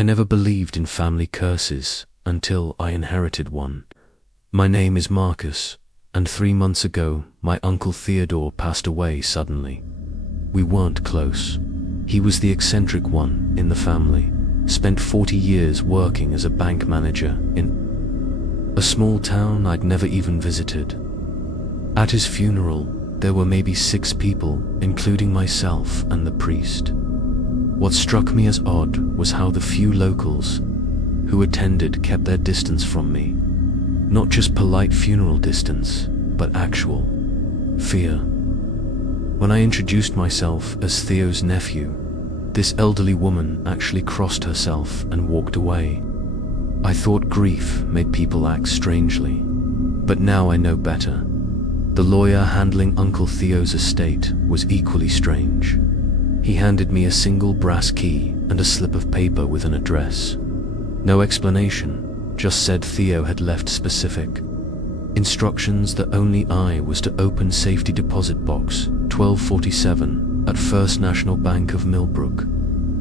I never believed in family curses until I inherited one. My name is Marcus, and 3 months ago, my Uncle Theodore passed away suddenly. We weren't close. He was the eccentric one in the family, spent 40 years working as a bank manager in a small town I'd never even visited. At his funeral, there were maybe 6 people, including myself and the priest. What struck me as odd was how the few locals who attended kept their distance from me. Not just polite funeral distance, but actual fear. When I introduced myself as Theo's nephew, this elderly woman actually crossed herself and walked away. I thought grief made people act strangely, but now I know better. The lawyer handling Uncle Theo's estate was equally strange. He handed me a single brass key and a slip of paper with an address. No explanation, just said Theo had left specific instructions that only I was to open safety deposit box 1247 at First National Bank of Millbrook.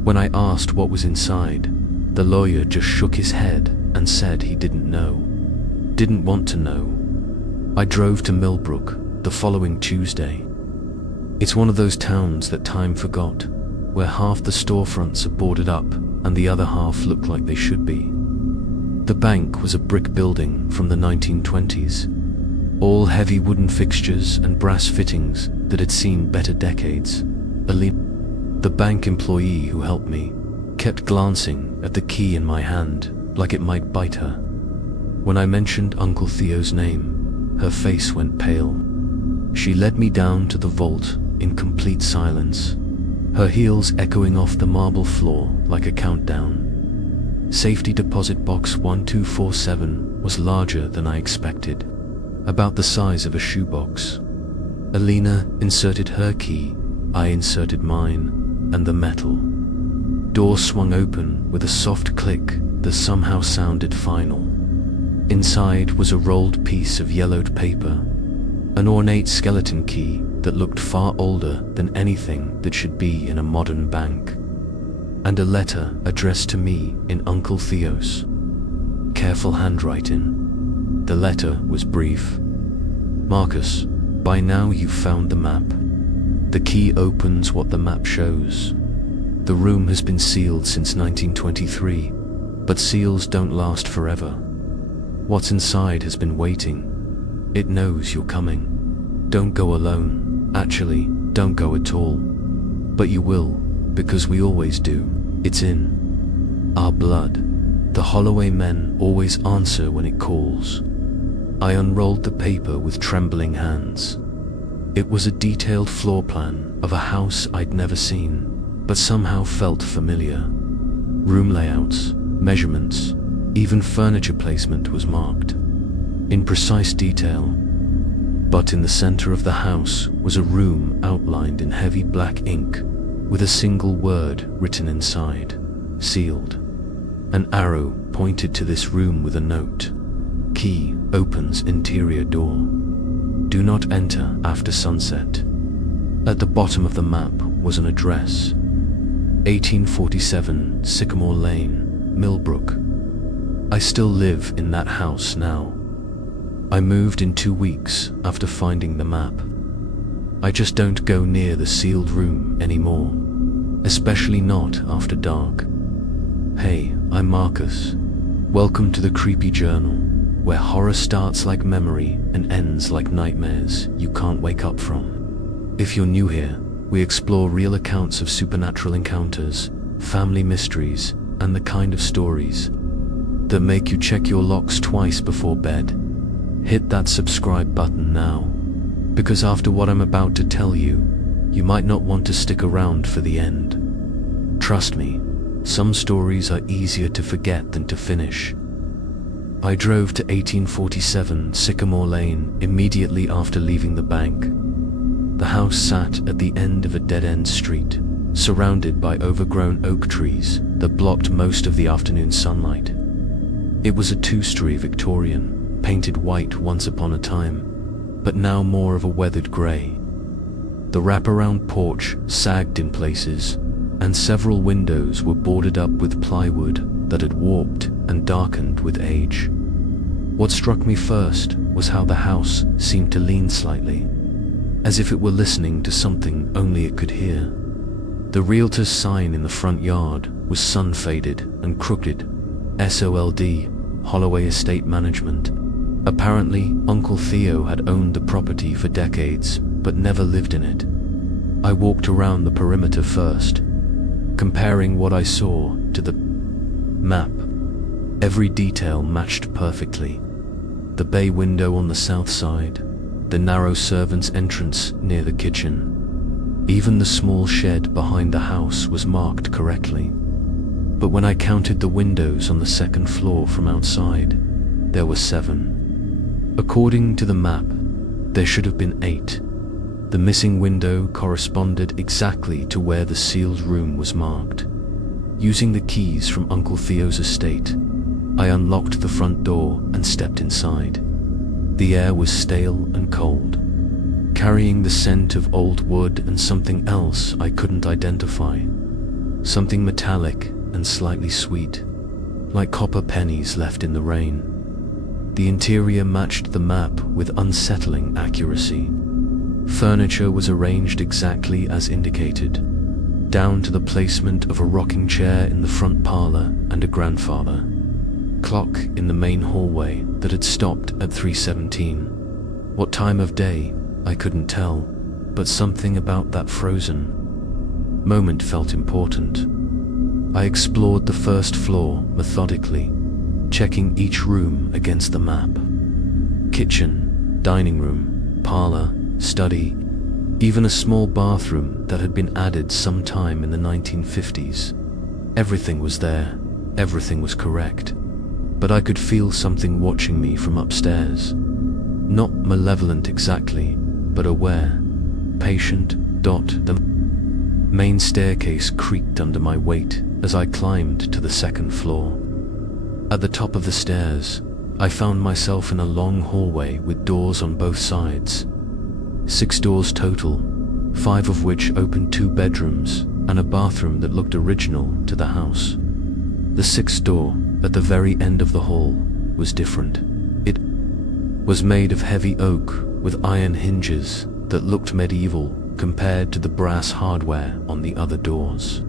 When I asked what was inside, the lawyer just shook his head and said he didn't know. Didn't want to know. I drove to Millbrook the following Tuesday. It's one of those towns that time forgot, where half the storefronts are boarded up and the other half look like they should be. The bank was a brick building from the 1920s, all heavy wooden fixtures and brass fittings that had seen better decades. The bank employee who helped me kept glancing at the key in my hand like it might bite her. When I mentioned Uncle Theo's name, her face went pale. She led me down to the vault in complete silence, her heels echoing off the marble floor like a countdown. Safety deposit box 1247 was larger than I expected, about the size of a shoebox. Alina inserted her key, I inserted mine, and the metal door swung open with a soft click that somehow sounded final. Inside was a rolled piece of yellowed paper, an ornate skeleton key that looked far older than anything that should be in a modern bank, and a letter addressed to me in Uncle Theo's careful handwriting. The letter was brief. Marcus, by now you've found the map. The key opens what the map shows. The room has been sealed since 1923, but seals don't last forever. What's inside has been waiting. It knows you're coming. Don't go alone. Actually, don't go at all. But you will, because we always do. It's in our blood. The Holloway men always answer when it calls. I unrolled the paper with trembling hands. It was a detailed floor plan of a house I'd never seen, but somehow felt familiar. Room layouts, measurements, even furniture placement was marked in precise detail. But in the center of the house was a room outlined in heavy black ink with a single word written inside, sealed. An arrow pointed to this room with a note. Key opens interior door. Do not enter after sunset. At the bottom of the map was an address. 1847 Sycamore Lane, Millbrook. I still live in that house now. I moved in 2 weeks after finding the map. I just don't go near the sealed room anymore, especially not after dark. Hey, I'm Marcus. Welcome to the Creepy Journal, where horror starts like memory and ends like nightmares you can't wake up from. If you're new here, we explore real accounts of supernatural encounters, family mysteries, and the kind of stories that make you check your locks twice before bed. Hit that subscribe button now, because after what I'm about to tell you, you might not want to stick around for the end. Trust me, some stories are easier to forget than to finish. I drove to 1847 Sycamore Lane immediately after leaving the bank. The house sat at the end of a dead-end street, surrounded by overgrown oak trees that blocked most of the afternoon sunlight. It was a 2-story Victorian, painted white once upon a time, but now more of a weathered grey. The wraparound porch sagged in places, and several windows were boarded up with plywood that had warped and darkened with age. What struck me first was how the house seemed to lean slightly, as if it were listening to something only it could hear. The realtor's sign in the front yard was sun-faded and crooked, SOLD, Holloway Estate Management. Apparently, Uncle Theo had owned the property for decades, but never lived in it. I walked around the perimeter first, comparing what I saw to the map. Every detail matched perfectly. The bay window on the south side, the narrow servant's entrance near the kitchen. Even the small shed behind the house was marked correctly. But when I counted the windows on the second floor from outside, there were 7. According to the map, there should have been 8. The missing window corresponded exactly to where the sealed room was marked. Using the keys from Uncle Theo's estate, I unlocked the front door and stepped inside. The air was stale and cold, carrying the scent of old wood and something else I couldn't identify. Something metallic and slightly sweet, like copper pennies left in the rain. The interior matched the map with unsettling accuracy. Furniture was arranged exactly as indicated, down to the placement of a rocking chair in the front parlor and a grandfather clock in the main hallway that had stopped at 3:17. What time of day, I couldn't tell, but something about that frozen moment felt important. I explored the first floor methodically, checking each room against the map. Kitchen, dining room, parlor, study, even a small bathroom that had been added sometime in the 1950s. Everything was there, everything was correct. But I could feel something watching me from upstairs. Not malevolent exactly, but aware, patient. The main staircase creaked under my weight as I climbed to the second floor. At the top of the stairs, I found myself in a long hallway with doors on both sides. 6 doors total, 5 of which opened 2 bedrooms and a bathroom that looked original to the house. The 6th door, at the very end of the hall, was different. It was made of heavy oak with iron hinges that looked medieval compared to the brass hardware on the other doors.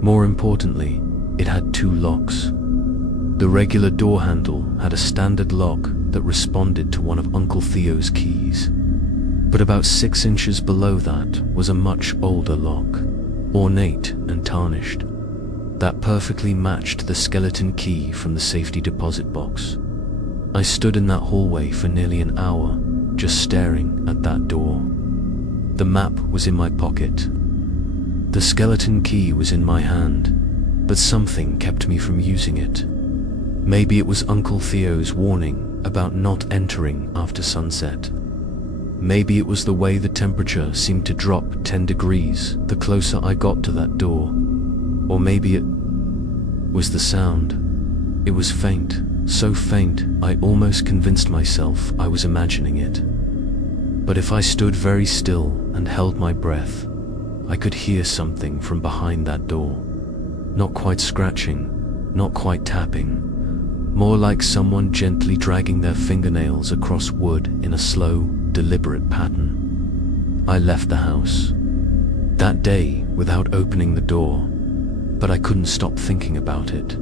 More importantly, it had 2 locks. The regular door handle had a standard lock that responded to one of Uncle Theo's keys. But about 6 inches below that was a much older lock, ornate and tarnished, that perfectly matched the skeleton key from the safety deposit box. I stood in that hallway for nearly an hour, just staring at that door. The map was in my pocket. The skeleton key was in my hand, but something kept me from using it. Maybe it was Uncle Theo's warning about not entering after sunset. Maybe it was the way the temperature seemed to drop 10 degrees the closer I got to that door. Or maybe it was the sound. It was faint, so faint I almost convinced myself I was imagining it. But if I stood very still and held my breath, I could hear something from behind that door. Not quite scratching, not quite tapping, more like someone gently dragging their fingernails across wood in a slow, deliberate pattern. I left the house that day without opening the door, but I couldn't stop thinking about it.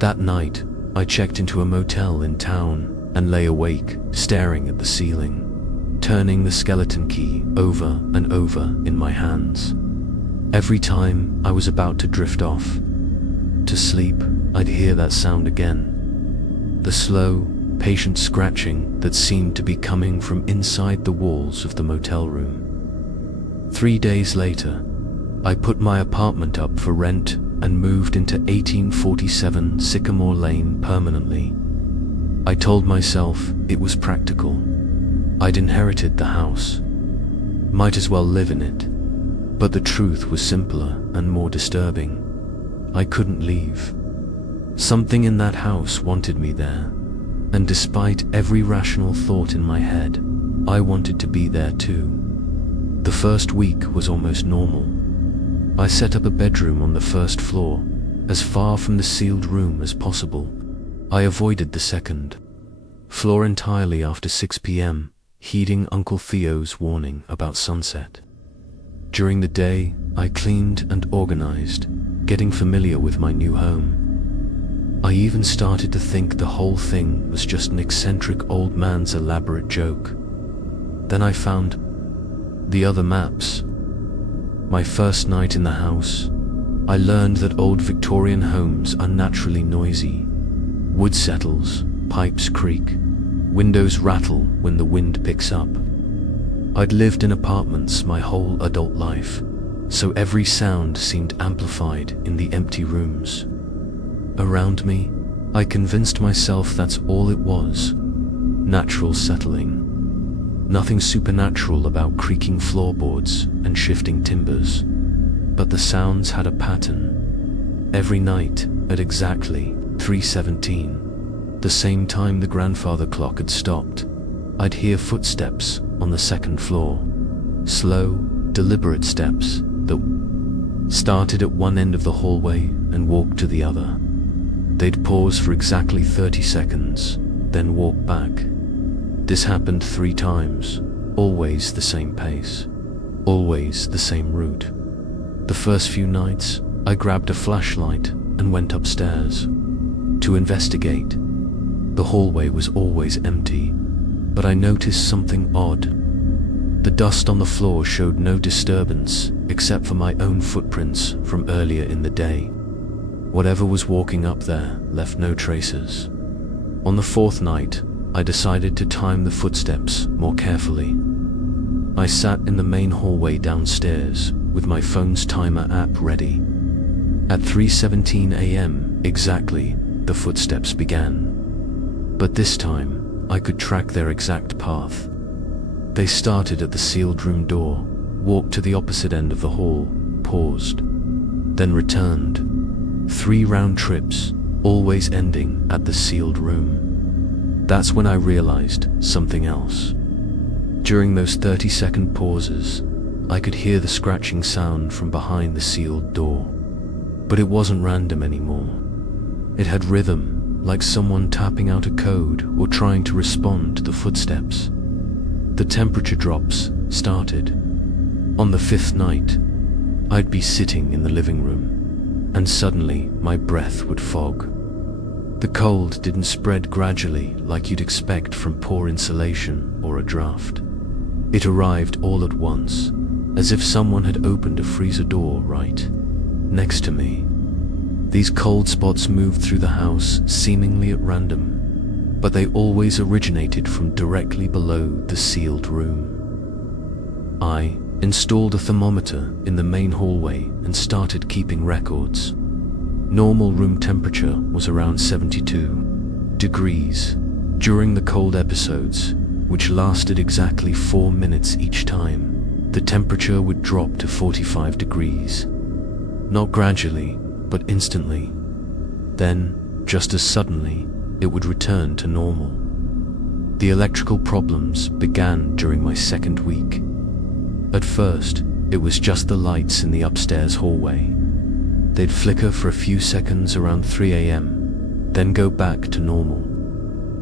That night, I checked into a motel in town and lay awake, staring at the ceiling, turning the skeleton key over and over in my hands. Every time I was about to drift off to sleep, I'd hear that sound again. The slow, patient scratching that seemed to be coming from inside the walls of the motel room. 3 days later, I put my apartment up for rent and moved into 1847 Sycamore Lane permanently. I told myself it was practical. I'd inherited the house. Might as well live in it. But the truth was simpler and more disturbing. I couldn't leave. Something in that house wanted me there, and despite every rational thought in my head, I wanted to be there too. The first week was almost normal. I set up a bedroom on the first floor, as far from the sealed room as possible. I avoided the second floor entirely after 6 p.m., heeding Uncle Theo's warning about sunset. During the day, I cleaned and organized, getting familiar with my new home. I even started to think the whole thing was just an eccentric old man's elaborate joke. Then I found the other maps. My first night in the house, I learned that old Victorian homes are naturally noisy. Wood settles, pipes creak, windows rattle when the wind picks up. I'd lived in apartments my whole adult life, so every sound seemed amplified in the empty rooms around me. I convinced myself that's all it was: natural settling. Nothing supernatural about creaking floorboards and shifting timbers. But the sounds had a pattern. Every night, at exactly 3:17, the same time the grandfather clock had stopped, I'd hear footsteps on the second floor. Slow, deliberate steps that started at one end of the hallway and walked to the other. They'd pause for exactly 30 seconds, then walk back. This happened 3 times, always the same pace, always the same route. The first few nights, I grabbed a flashlight and went upstairs to investigate. The hallway was always empty, but I noticed something odd. The dust on the floor showed no disturbance except for my own footprints from earlier in the day. Whatever was walking up there left no traces. On the 4th night, I decided to time the footsteps more carefully. I sat in the main hallway downstairs with my phone's timer app ready. At 3:17 a.m. exactly, the footsteps began. But this time, I could track their exact path. They started at the sealed room door, walked to the opposite end of the hall, paused, then returned. 3 round trips, always ending at the sealed room. That's when I realized something else. During those 30-second pauses, I could hear the scratching sound from behind the sealed door. But it wasn't random anymore. It had rhythm, like someone tapping out a code or trying to respond to the footsteps. The temperature drops started. On the 5th night, I'd be sitting in the living room, and suddenly my breath would fog. The cold didn't spread gradually like you'd expect from poor insulation or a draft. It arrived all at once, as if someone had opened a freezer door right next to me. These cold spots moved through the house seemingly at random, but they always originated from directly below the sealed room. I installed a thermometer in the main hallway and started keeping records. Normal room temperature was around 72 degrees. During the cold episodes, which lasted exactly 4 minutes each time, the temperature would drop to 45 degrees. Not gradually, but instantly. Then, just as suddenly, it would return to normal. The electrical problems began during my 2nd week. At first, it was just the lights in the upstairs hallway. They'd flicker for a few seconds around 3 a.m., then go back to normal.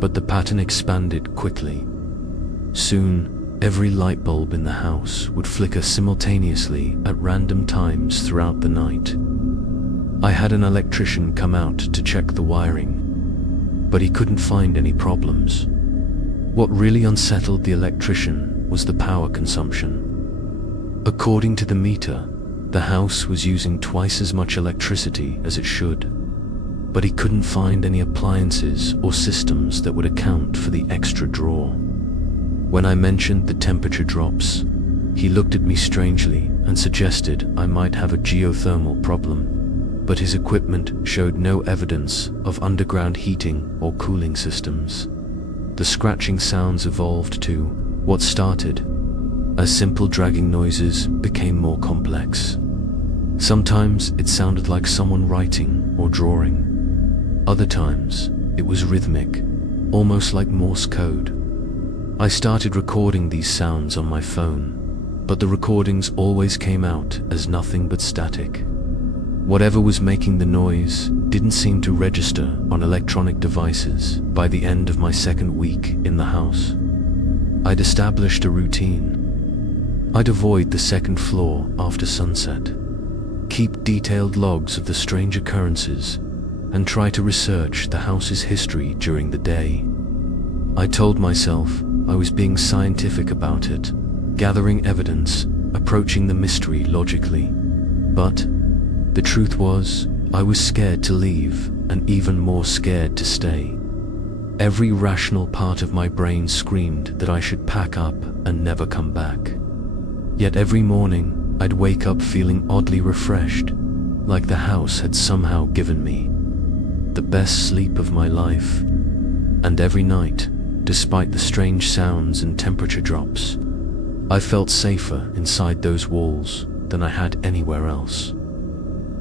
But the pattern expanded quickly. Soon, every light bulb in the house would flicker simultaneously at random times throughout the night. I had an electrician come out to check the wiring, but he couldn't find any problems. What really unsettled the electrician was the power consumption. According to the meter, the house was using twice as much electricity as it should, but he couldn't find any appliances or systems that would account for the extra draw. When I mentioned the temperature drops, he looked at me strangely and suggested I might have a geothermal problem, but his equipment showed no evidence of underground heating or cooling systems. The scratching sounds evolved to what started as simple dragging noises became more complex. Sometimes it sounded like someone writing or drawing. Other times, it was rhythmic, almost like Morse code. I started recording these sounds on my phone. but the recordings always came out as nothing but static. Whatever was making the noise didn't seem to register on electronic devices by the end of my second week in the house. I'd established a routine. I'd avoid the second floor after sunset, keep detailed logs of the strange occurrences, and try to research the house's history during the day. I told myself I was being scientific about it, gathering evidence, approaching the mystery logically. But the truth was, I was scared to leave, and even more scared to stay. Every rational part of my brain screamed that I should pack up and never come back. Yet every morning, I'd wake up feeling oddly refreshed, like the house had somehow given me the best sleep of my life. And every night, despite the strange sounds and temperature drops, I felt safer inside those walls than I had anywhere else.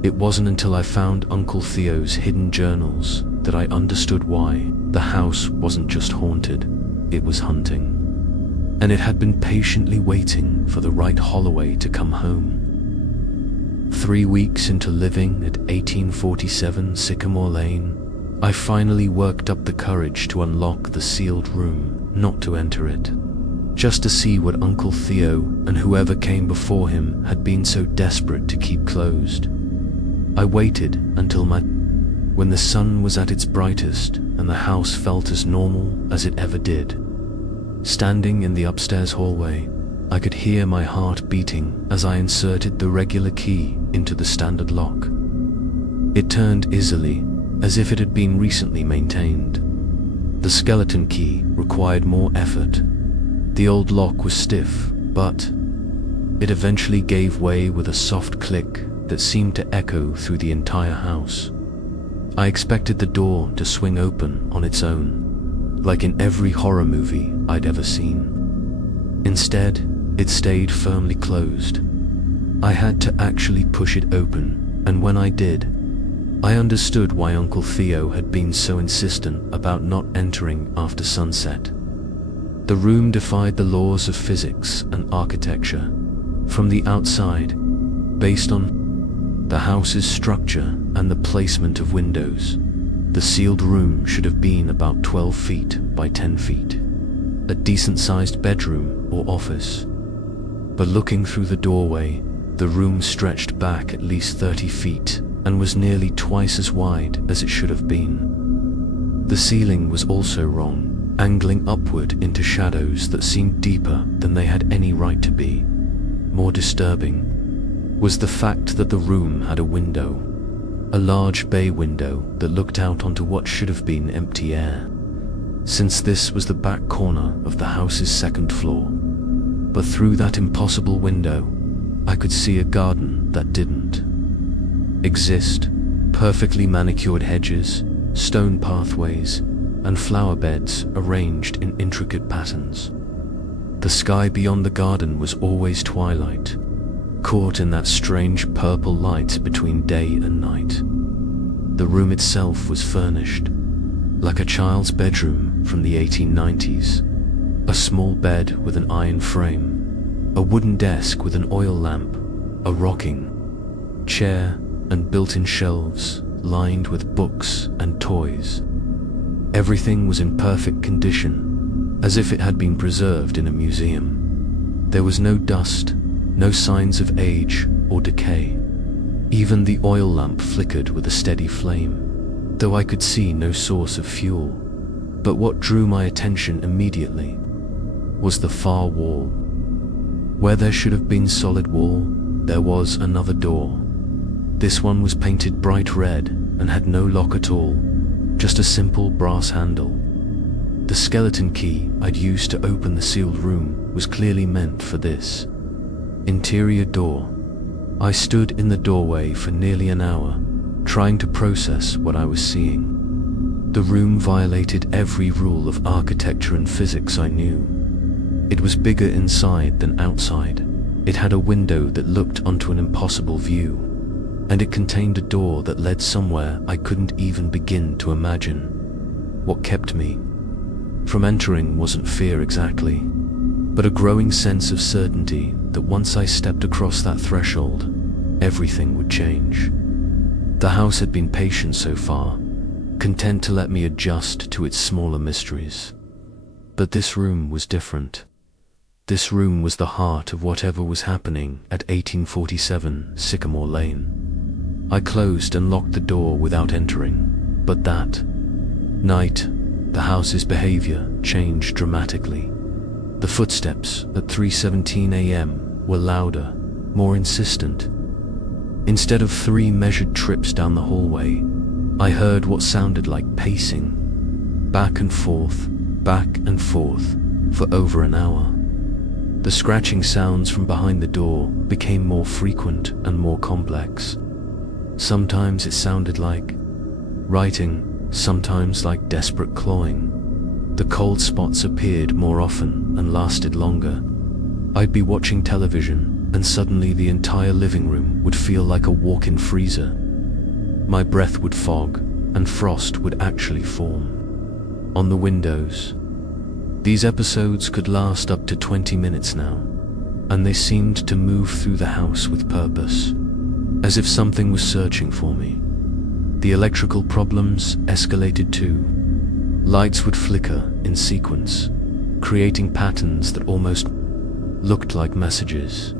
It wasn't until I found Uncle Theo's hidden journals that I understood why the house wasn't just haunted, it was hunting. And it had been patiently waiting for the right Holloway to come home. 3 weeks into living at 1847 Sycamore Lane, I finally worked up the courage to unlock the sealed room, not to enter it, just to see what Uncle Theo and whoever came before him had been so desperate to keep closed. I waited until when the sun was at its brightest and the house felt as normal as it ever did. Standing in the upstairs hallway, I could hear my heart beating as I inserted the regular key into the standard lock. It turned easily, as if it had been recently maintained. The skeleton key required more effort. The old lock was stiff, but it eventually gave way with a soft click that seemed to echo through the entire house. I expected the door to swing open on its own, like in every horror movie I'd ever seen. Instead, it stayed firmly closed. I had to actually push it open, and when I did, I understood why Uncle Theo had been so insistent about not entering after sunset. The room defied the laws of physics and architecture. From the outside, based on the house's structure and the placement of windows, the sealed room should have been about 12 feet by 10 feet. A decent-sized bedroom or office. But looking through the doorway, the room stretched back at least 30 feet and was nearly twice as wide as it should have been. The ceiling was also wrong, angling upward into shadows that seemed deeper than they had any right to be. More disturbing was the fact that the room had a window, a large bay window that looked out onto what should have been empty air, since this was the back corner of the house's second floor. But through that impossible window, I could see a garden that didn't exist. Perfectly manicured hedges, stone pathways, and flower beds arranged in intricate patterns. The sky beyond the garden was always twilight, caught in that strange purple light between day and night. The room itself was furnished like a child's bedroom from the 1890s. A small bed with an iron frame, a wooden desk with an oil lamp, a rocking chair, and built-in shelves lined with books and toys. Everything was in perfect condition, as if it had been preserved in a museum. There was no dust, no signs of age or decay. Even the oil lamp flickered with a steady flame, though I could see no source of fuel. But what drew my attention immediately was the far wall. Where there should have been solid wall, there was another door. This one was painted bright red and had no lock at all, just a simple brass handle. The skeleton key I'd used to open the sealed room was clearly meant for this interior door. I stood in the doorway for nearly an hour, trying to process what I was seeing. The room violated every rule of architecture and physics I knew. It was bigger inside than outside. It had a window that looked onto an impossible view, and it contained a door that led somewhere I couldn't even begin to imagine. What kept me from entering wasn't fear exactly, but a growing sense of certainty that once I stepped across that threshold, everything would change. The house had been patient so far, content to let me adjust to its smaller mysteries. But this room was different. This room was the heart of whatever was happening at 1847 Sycamore Lane. I closed and locked the door without entering, but that night, the house's behavior changed dramatically. The footsteps at 3:17 a.m. were louder, more insistent. Instead of 3 measured trips down the hallway, I heard what sounded like pacing, back and forth, for over an hour. The scratching sounds from behind the door became more frequent and more complex. Sometimes it sounded like writing, sometimes like desperate clawing. The cold spots appeared more often and lasted longer. I'd be watching television, and suddenly the entire living room would feel like a walk-in freezer. My breath would fog, and frost would actually form on the windows. These episodes could last up to 20 minutes now, and they seemed to move through the house with purpose, as if something was searching for me. The electrical problems escalated too. Lights would flicker in sequence, creating patterns that almost looked like messages.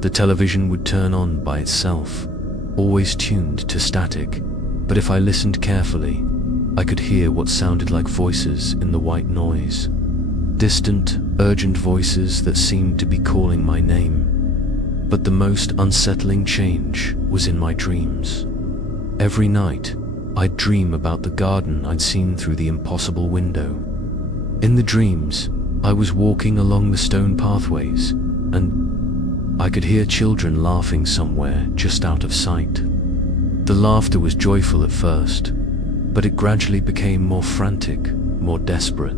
The television would turn on by itself, always tuned to static, but if I listened carefully, I could hear what sounded like voices in the white noise. Distant, urgent voices that seemed to be calling my name. But the most unsettling change was in my dreams. Every night, I'd dream about the garden I'd seen through the impossible window. In the dreams, I was walking along the stone pathways, and I could hear children laughing somewhere just out of sight. The laughter was joyful at first, but it gradually became more frantic, more desperate.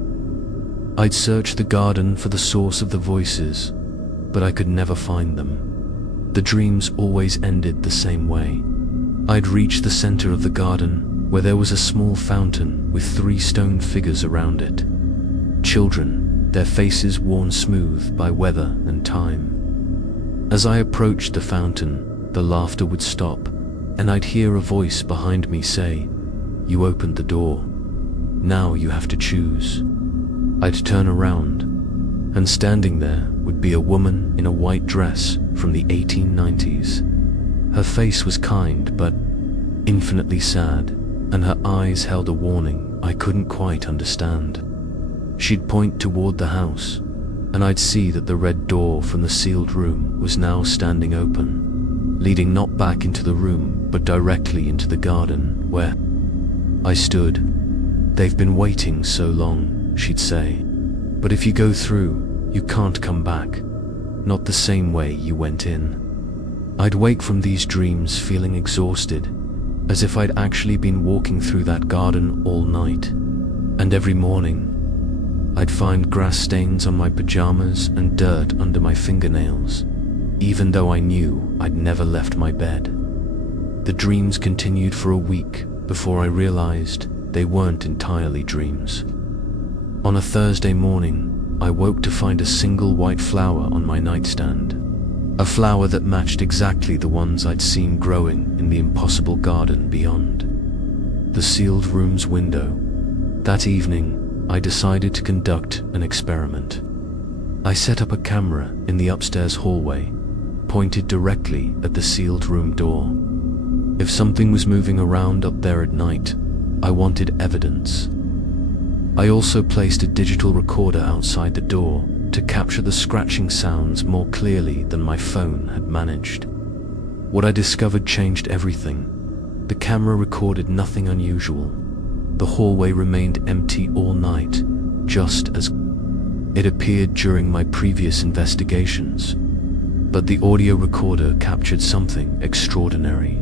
I'd search the garden for the source of the voices, but I could never find them. The dreams always ended the same way. I'd reach the center of the garden, where there was a small fountain with 3 stone figures around it. Children, their faces worn smooth by weather and time. As I approached the fountain, the laughter would stop, and I'd hear a voice behind me say, "You opened the door. Now you have to choose." I'd turn around, and standing there would be a woman in a white dress from the 1890s. Her face was kind but infinitely sad, and her eyes held a warning I couldn't quite understand. She'd point toward the house, and I'd see that the red door from the sealed room was now standing open, leading not back into the room but directly into the garden, where I stood. "They've been waiting so long," she'd say, "but if you go through, you can't come back. Not the same way you went in." I'd wake from these dreams feeling exhausted, as if I'd actually been walking through that garden all night. And every morning, I'd find grass stains on my pajamas and dirt under my fingernails, even though I knew I'd never left my bed. The dreams continued for a week before I realized they weren't entirely dreams. On a Thursday morning, I woke to find a single white flower on my nightstand. A flower that matched exactly the ones I'd seen growing in the impossible garden beyond the sealed room's window. That evening, I decided to conduct an experiment. I set up a camera in the upstairs hallway, pointed directly at the sealed room door. If something was moving around up there at night, I wanted evidence. I also placed a digital recorder outside the door to capture the scratching sounds more clearly than my phone had managed. What I discovered changed everything. The camera recorded nothing unusual. The hallway remained empty all night, just as it appeared during my previous investigations. But the audio recorder captured something extraordinary.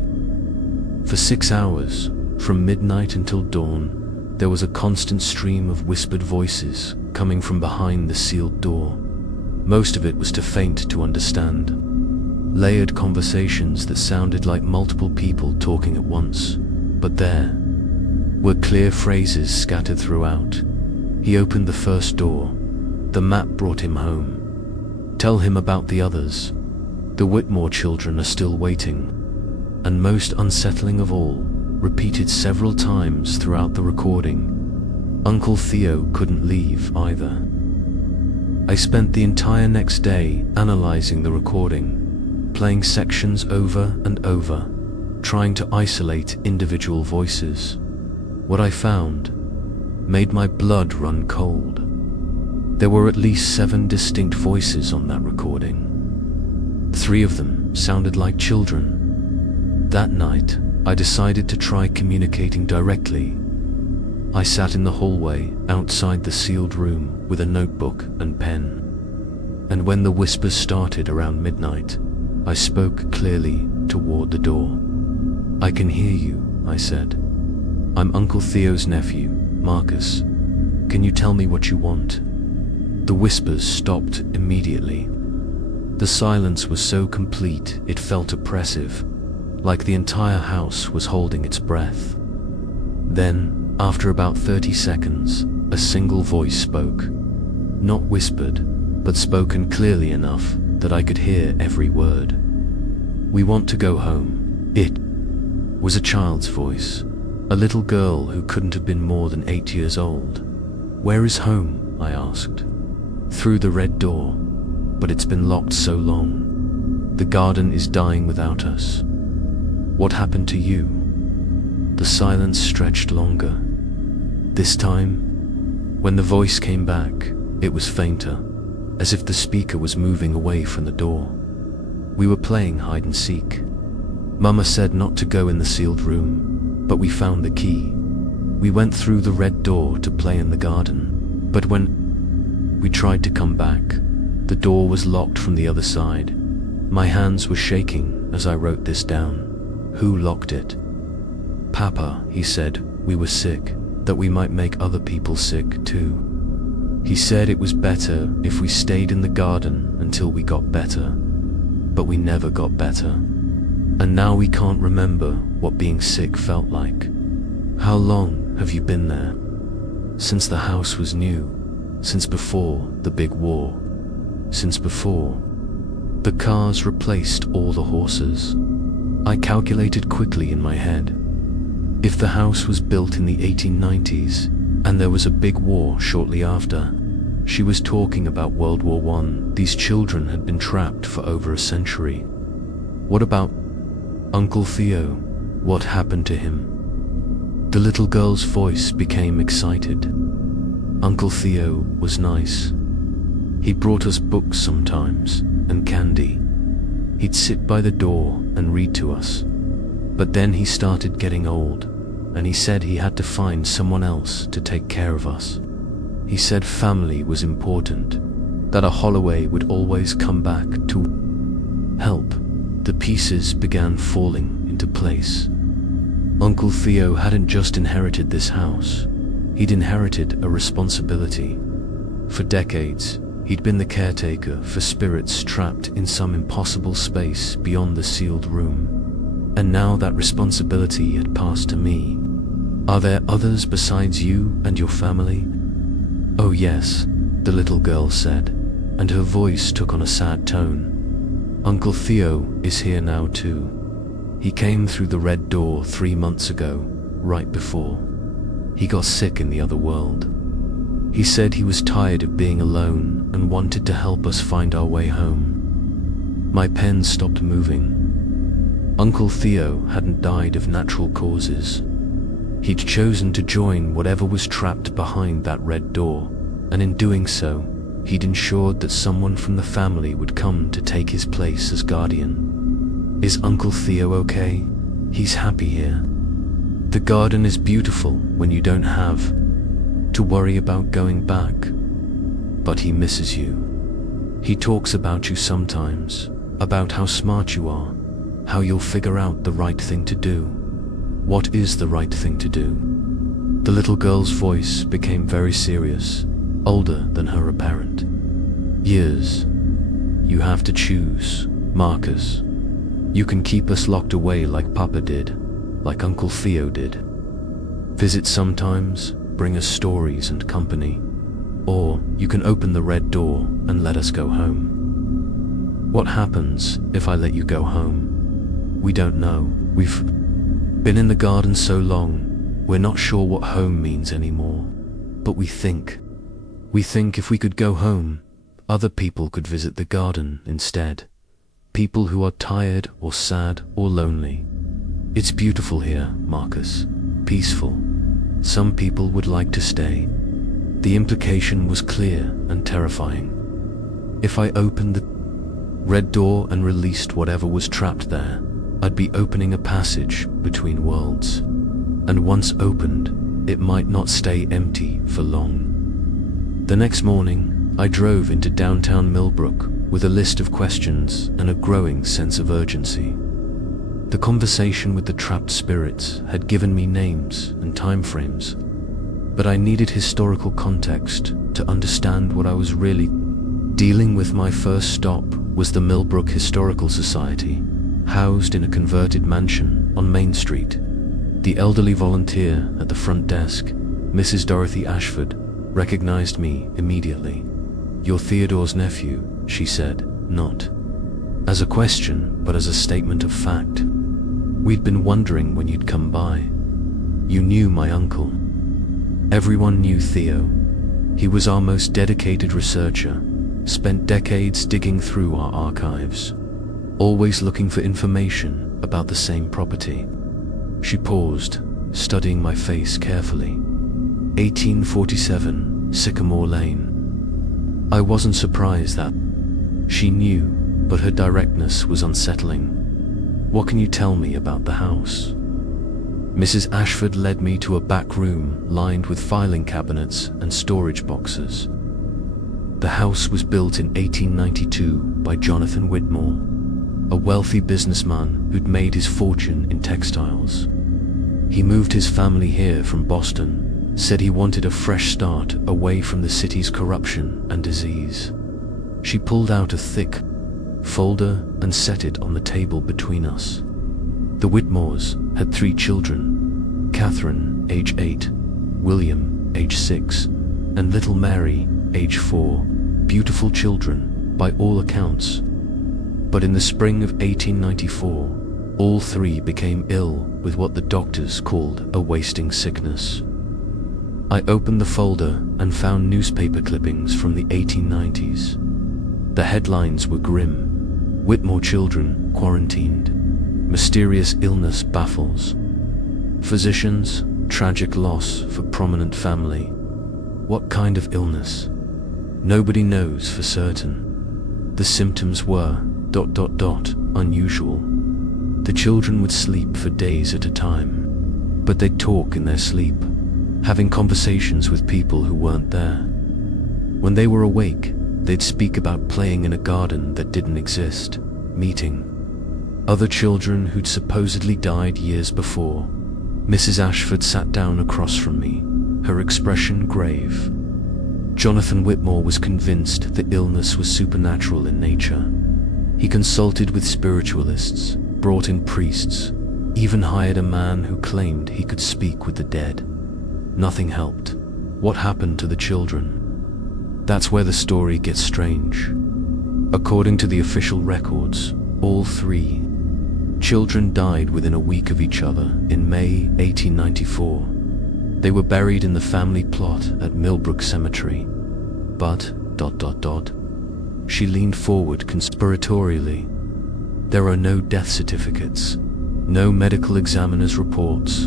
For 6 hours, from midnight until dawn, there was a constant stream of whispered voices coming from behind the sealed door. Most of it was too faint to understand. Layered conversations that sounded like multiple people talking at once. But there were clear phrases scattered throughout. He opened the first door. The map brought him home. Tell him about the others. The Whitmore children are still waiting." And most unsettling of all, repeated several times throughout the recording, Uncle Theo couldn't leave either. I spent the entire next day analyzing the recording, playing sections over and over, trying to isolate individual voices. What I found made my blood run cold. There were at least 7 distinct voices on that recording. 3 of them sounded like children. That night, I decided to try communicating directly. I sat in the hallway outside the sealed room with a notebook and pen. And when the whispers started around midnight, I spoke clearly toward the door. "I can hear you," I said. "I'm Uncle Theo's nephew, Marcus. Can you tell me what you want?" The whispers stopped immediately. The silence was so complete it felt oppressive, like the entire house was holding its breath. Then, after about 30 seconds, a single voice spoke. Not whispered, but spoken clearly enough that I could hear every word. "We want to go home." It was a child's voice, a little girl who couldn't have been more than 8 years old. "Where is home?" I asked. "Through the red door, but it's been locked so long. The garden is dying without us." "What happened to you?" The silence stretched longer. This time, when the voice came back, it was fainter, as if the speaker was moving away from the door. "We were playing hide and seek. Mama said not to go in the sealed room, but we found the key. We went through the red door to play in the garden, but when we tried to come back, the door was locked from the other side." My hands were shaking as I wrote this down. "Who locked it?" "Papa," he said, "we were sick, that we might make other people sick too. He said it was better if we stayed in the garden until we got better. But we never got better. And now we can't remember what being sick felt like." "How long have you been there?" "Since the house was new. Since before the big war. Since before the cars replaced all the horses." I calculated quickly in my head. If the house was built in the 1890s, and there was a big war shortly after, she was talking about World War I. These children had been trapped for over a century. "What about Uncle Theo? What happened to him?" The little girl's voice became excited. "Uncle Theo was nice. He brought us books sometimes, and candy. He'd sit by the door and read to us. But then he started getting old, and he said he had to find someone else to take care of us. He said family was important, that a Holloway would always come back to help." The pieces began falling into place. Uncle Theo hadn't just inherited this house. He'd inherited a responsibility. For decades, he'd been the caretaker for spirits trapped in some impossible space beyond the sealed room. And now that responsibility had passed to me. "Are there others besides you and your family?" "Oh yes," the little girl said, and her voice took on a sad tone. "Uncle Theo is here now too. He came through the red door 3 months ago, right before he got sick in the other world. He said he was tired of being alone and wanted to help us find our way home." My pen stopped moving. Uncle Theo hadn't died of natural causes. He'd chosen to join whatever was trapped behind that red door, and in doing so, he'd ensured that someone from the family would come to take his place as guardian. "Is Uncle Theo okay? He's happy here. The garden is beautiful when you don't have to worry about going back. But he misses you. He talks about you sometimes, about how smart you are, how you'll figure out the right thing to do." "What is the right thing to do?" The little girl's voice became very serious, older than her apparent years. "You have to choose, Marcus. You can keep us locked away like Papa did, like Uncle Theo did. Visit sometimes, bring us stories and company. Or you can open the red door and let us go home." What happens if I let you go home? We don't know. We've been in the garden so long, we're not sure what home means anymore. But we think if we could go home, other people could visit the garden instead. People who are tired or sad or lonely. It's beautiful here, Marcus. Peaceful. Some people would like to stay. The implication was clear and terrifying. If I opened the red door and released whatever was trapped there, I'd be opening a passage between worlds. And once opened, it might not stay empty for long. The next morning, I drove into downtown Millbrook with a list of questions and a growing sense of urgency. The conversation with the trapped spirits had given me names and timeframes, but I needed historical context to understand what I was really dealing with. My first stop was the Millbrook Historical Society, housed in a converted mansion on Main Street. The elderly volunteer at the front desk, Mrs. Dorothy Ashford, recognized me immediately. "You're Theodore's nephew," she said, not as a question, but as a statement of fact. "We'd been wondering when you'd come by. You knew my uncle." Everyone knew Theo. He was our most dedicated researcher, spent decades digging through our archives, always looking for information about the same property. She paused, studying my face carefully. 1847, Sycamore Lane. I wasn't surprised that she knew, but her directness was unsettling. "What can you tell me about the house?" Mrs. Ashford led me to a back room lined with filing cabinets and storage boxes. The house was built in 1892 by Jonathan Whitmore, a wealthy businessman who'd made his fortune in textiles. He moved his family here from Boston, said he wanted a fresh start away from the city's corruption and disease. She pulled out a thick folder and set it on the table between us. The Whitmores had 3 children, Catherine, age 8, William, age 6, and little Mary, age 4, beautiful children by all accounts. But in the spring of 1894, all 3 became ill with what the doctors called a wasting sickness. I opened the folder and found newspaper clippings from the 1890s. The headlines were grim. Whitmore children quarantined. Mysterious illness baffles. Physicians, tragic loss for prominent family. What kind of illness? Nobody knows for certain. The symptoms were ... unusual. The children would sleep for days at a time, but they'd talk in their sleep, having conversations with people who weren't there. When they were awake, they'd speak about playing in a garden that didn't exist, meeting other children who'd supposedly died years before. Mrs. Ashford sat down across from me, her expression grave. Jonathan Whitmore was convinced the illness was supernatural in nature. He consulted with spiritualists, brought in priests, even hired a man who claimed he could speak with the dead. Nothing helped. What happened to the children? That's where the story gets strange. According to the official records, all 3 children died within a week of each other in May 1894. They were buried in the family plot at Millbrook Cemetery. But ... She leaned forward conspiratorially. There are no death certificates, no medical examiner's reports,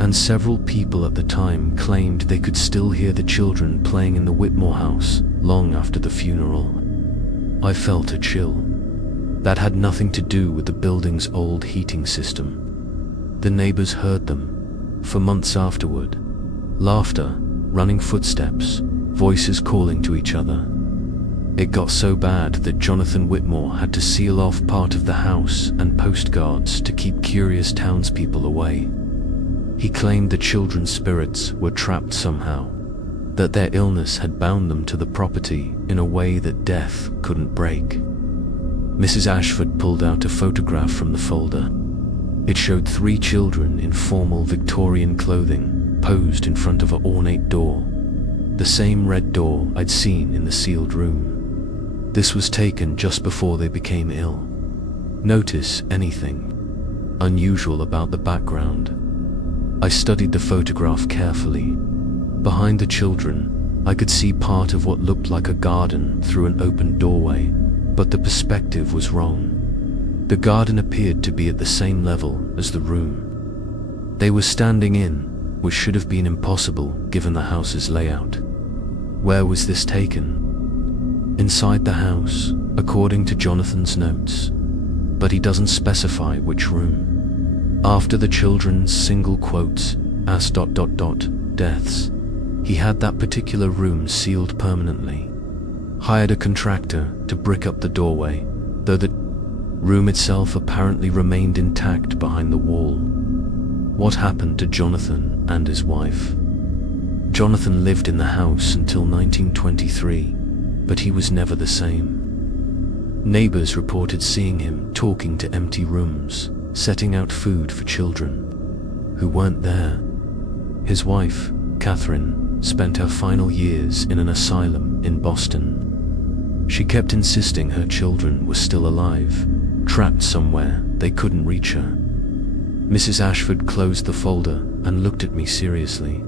and several people at the time claimed they could still hear the children playing in the Whitmore house long after the funeral. I felt a chill. That had nothing to do with the building's old heating system. The neighbors heard them, for months afterward. Laughter, running footsteps, voices calling to each other. It got so bad that Jonathan Whitmore had to seal off part of the house and post guards to keep curious townspeople away. He claimed the children's spirits were trapped somehow, that their illness had bound them to the property in a way that death couldn't break. Mrs. Ashford pulled out a photograph from the folder. It showed 3 children in formal Victorian clothing, posed in front of an ornate door, the same red door I'd seen in the sealed room. This was taken just before they became ill. Notice anything unusual about the background? I studied the photograph carefully. Behind the children, I could see part of what looked like a garden through an open doorway, but the perspective was wrong. The garden appeared to be at the same level as the room they were standing in, which should have been impossible given the house's layout. Where was this taken? Inside the house, according to Jonathan's notes, but he doesn't specify which room. After the children's single quotes as ... deaths, he had that particular room sealed permanently. Hired a contractor to brick up the doorway, though the room itself apparently remained intact behind the wall. What happened to Jonathan and his wife? Jonathan lived in the house until 1923, but he was never the same. Neighbors reported seeing him talking to empty rooms, setting out food for children who weren't there. His wife, Catherine, spent her final years in an asylum in Boston. She kept insisting her children were still alive, trapped somewhere they couldn't reach her. Mrs. Ashford closed the folder and looked at me seriously.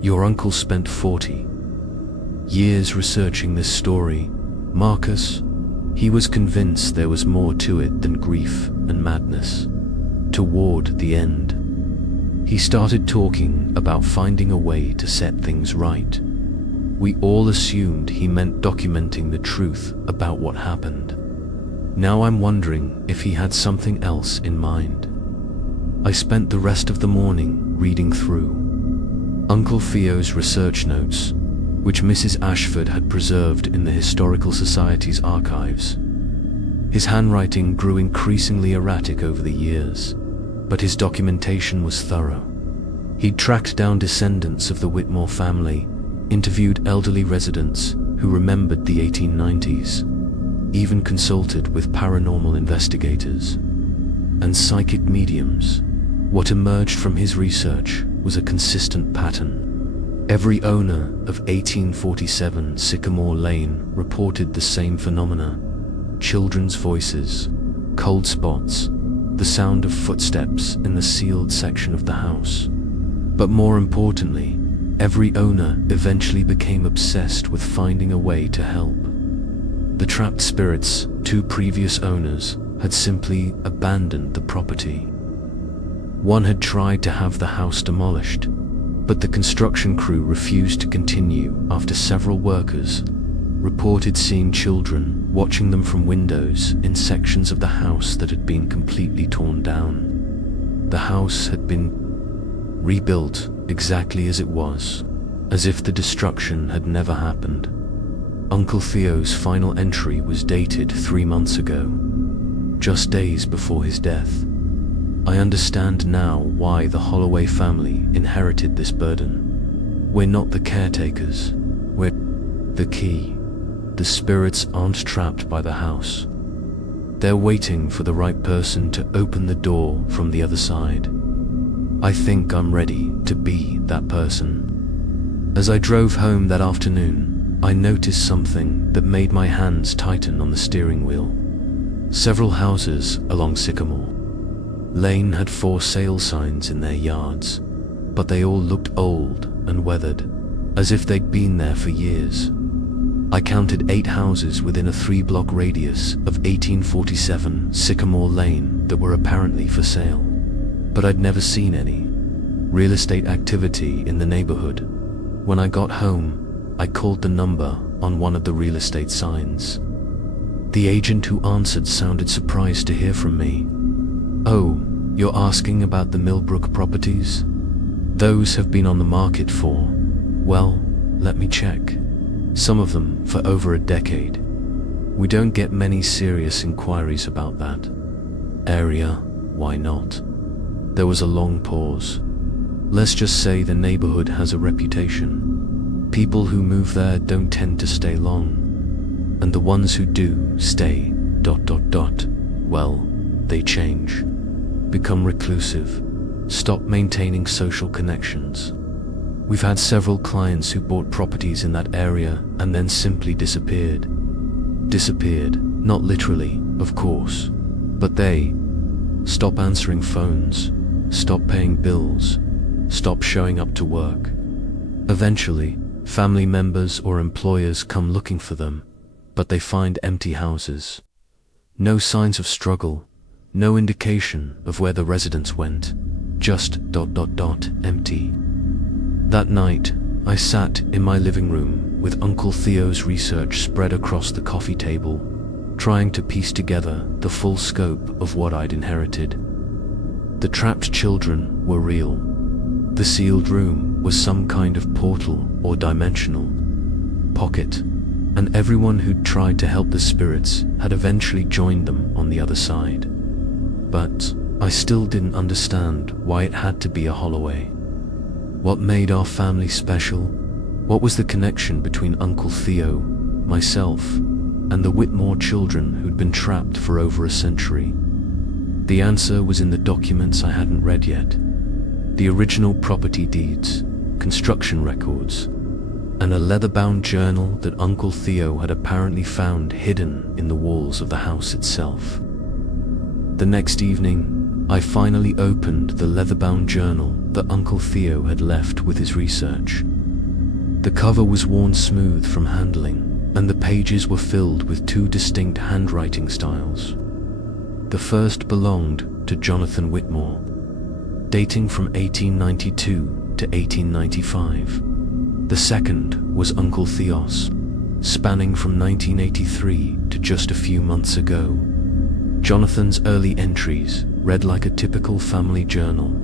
Your uncle spent 40 years researching this story, Marcus. He was convinced there was more to it than grief and madness. Toward the end, he started talking about finding a way to set things right. We all assumed he meant documenting the truth about what happened. Now I'm wondering if he had something else in mind. I spent the rest of the morning reading through Uncle Theo's research notes, which Mrs. Ashford had preserved in the Historical Society's archives. His handwriting grew increasingly erratic over the years, but his documentation was thorough. He'd tracked down descendants of the Whitmore family, interviewed elderly residents who remembered the 1890s, even consulted with paranormal investigators and psychic mediums. What emerged from his research was a consistent pattern. Every owner of 1847 Sycamore Lane reported the same phenomena: children's voices, cold spots, the sound of footsteps in the sealed section of the house. But more importantly, every owner eventually became obsessed with finding a way to help. The trapped spirits, two previous owners, had simply abandoned the property. One had tried to have the house demolished, but the construction crew refused to continue after several workers reported seeing children watching them from windows in sections of the house that had been completely torn down. The house had been rebuilt exactly as it was, as if the destruction had never happened. Uncle Theo's final entry was dated 3 months ago, just days before his death. I understand now why the Holloway family inherited this burden. We're not the caretakers, we're the key. The spirits aren't trapped by the house. They're waiting for the right person to open the door from the other side. I think I'm ready to be that person. As I drove home that afternoon, I noticed something that made my hands tighten on the steering wheel. Several houses along Sycamore Lane had for sale signs in their yards, but they all looked old and weathered, as if they'd been there for years. I counted 8 houses within a 3-block radius of 1847 Sycamore Lane that were apparently for sale, but I'd never seen any real estate activity in the neighborhood. When I got home, I called the number on one of the real estate signs. The agent who answered sounded surprised to hear from me. "Oh, you're asking about the Millbrook properties? Those have been on the market for, well, let me check. Some of them for over a decade. We don't get many serious inquiries about that area. Why not?" There was a long pause. "Let's just say the neighborhood has a reputation. People who move there don't tend to stay long. And the ones who do stay, ... well, they change. Become reclusive. Stop maintaining social connections. We've had several clients who bought properties in that area and then simply disappeared. disappeared, not literally, of course, but they stop answering phones, stop paying bills, stop showing up to work. Eventually, family members or employers come looking for them, but they find empty houses. No signs of struggle, no indication of where the residents went, just empty. That night, I sat in my living room with Uncle Theo's research spread across the coffee table, trying to piece together the full scope of what I'd inherited. The trapped children were real. The sealed room was some kind of portal or dimensional pocket, and everyone who'd tried to help the spirits had eventually joined them on the other side. But I still didn't understand why it had to be a Holloway. What made our family special? What was the connection between Uncle Theo, myself, and the Whitmore children who'd been trapped for over a century? The answer was in the documents I hadn't read yet. The original property deeds, construction records, and a leather-bound journal that Uncle Theo had apparently found hidden in the walls of the house itself. The next evening, I finally opened the leather-bound journal that Uncle Theo had left with his research. The cover was worn smooth from handling, and the pages were filled with two distinct handwriting styles. The first belonged to Jonathan Whitmore, dating from 1892 to 1895. The second was Uncle Theo's, spanning from 1983 to just a few months ago. Jonathan's early entries read like a typical family journal.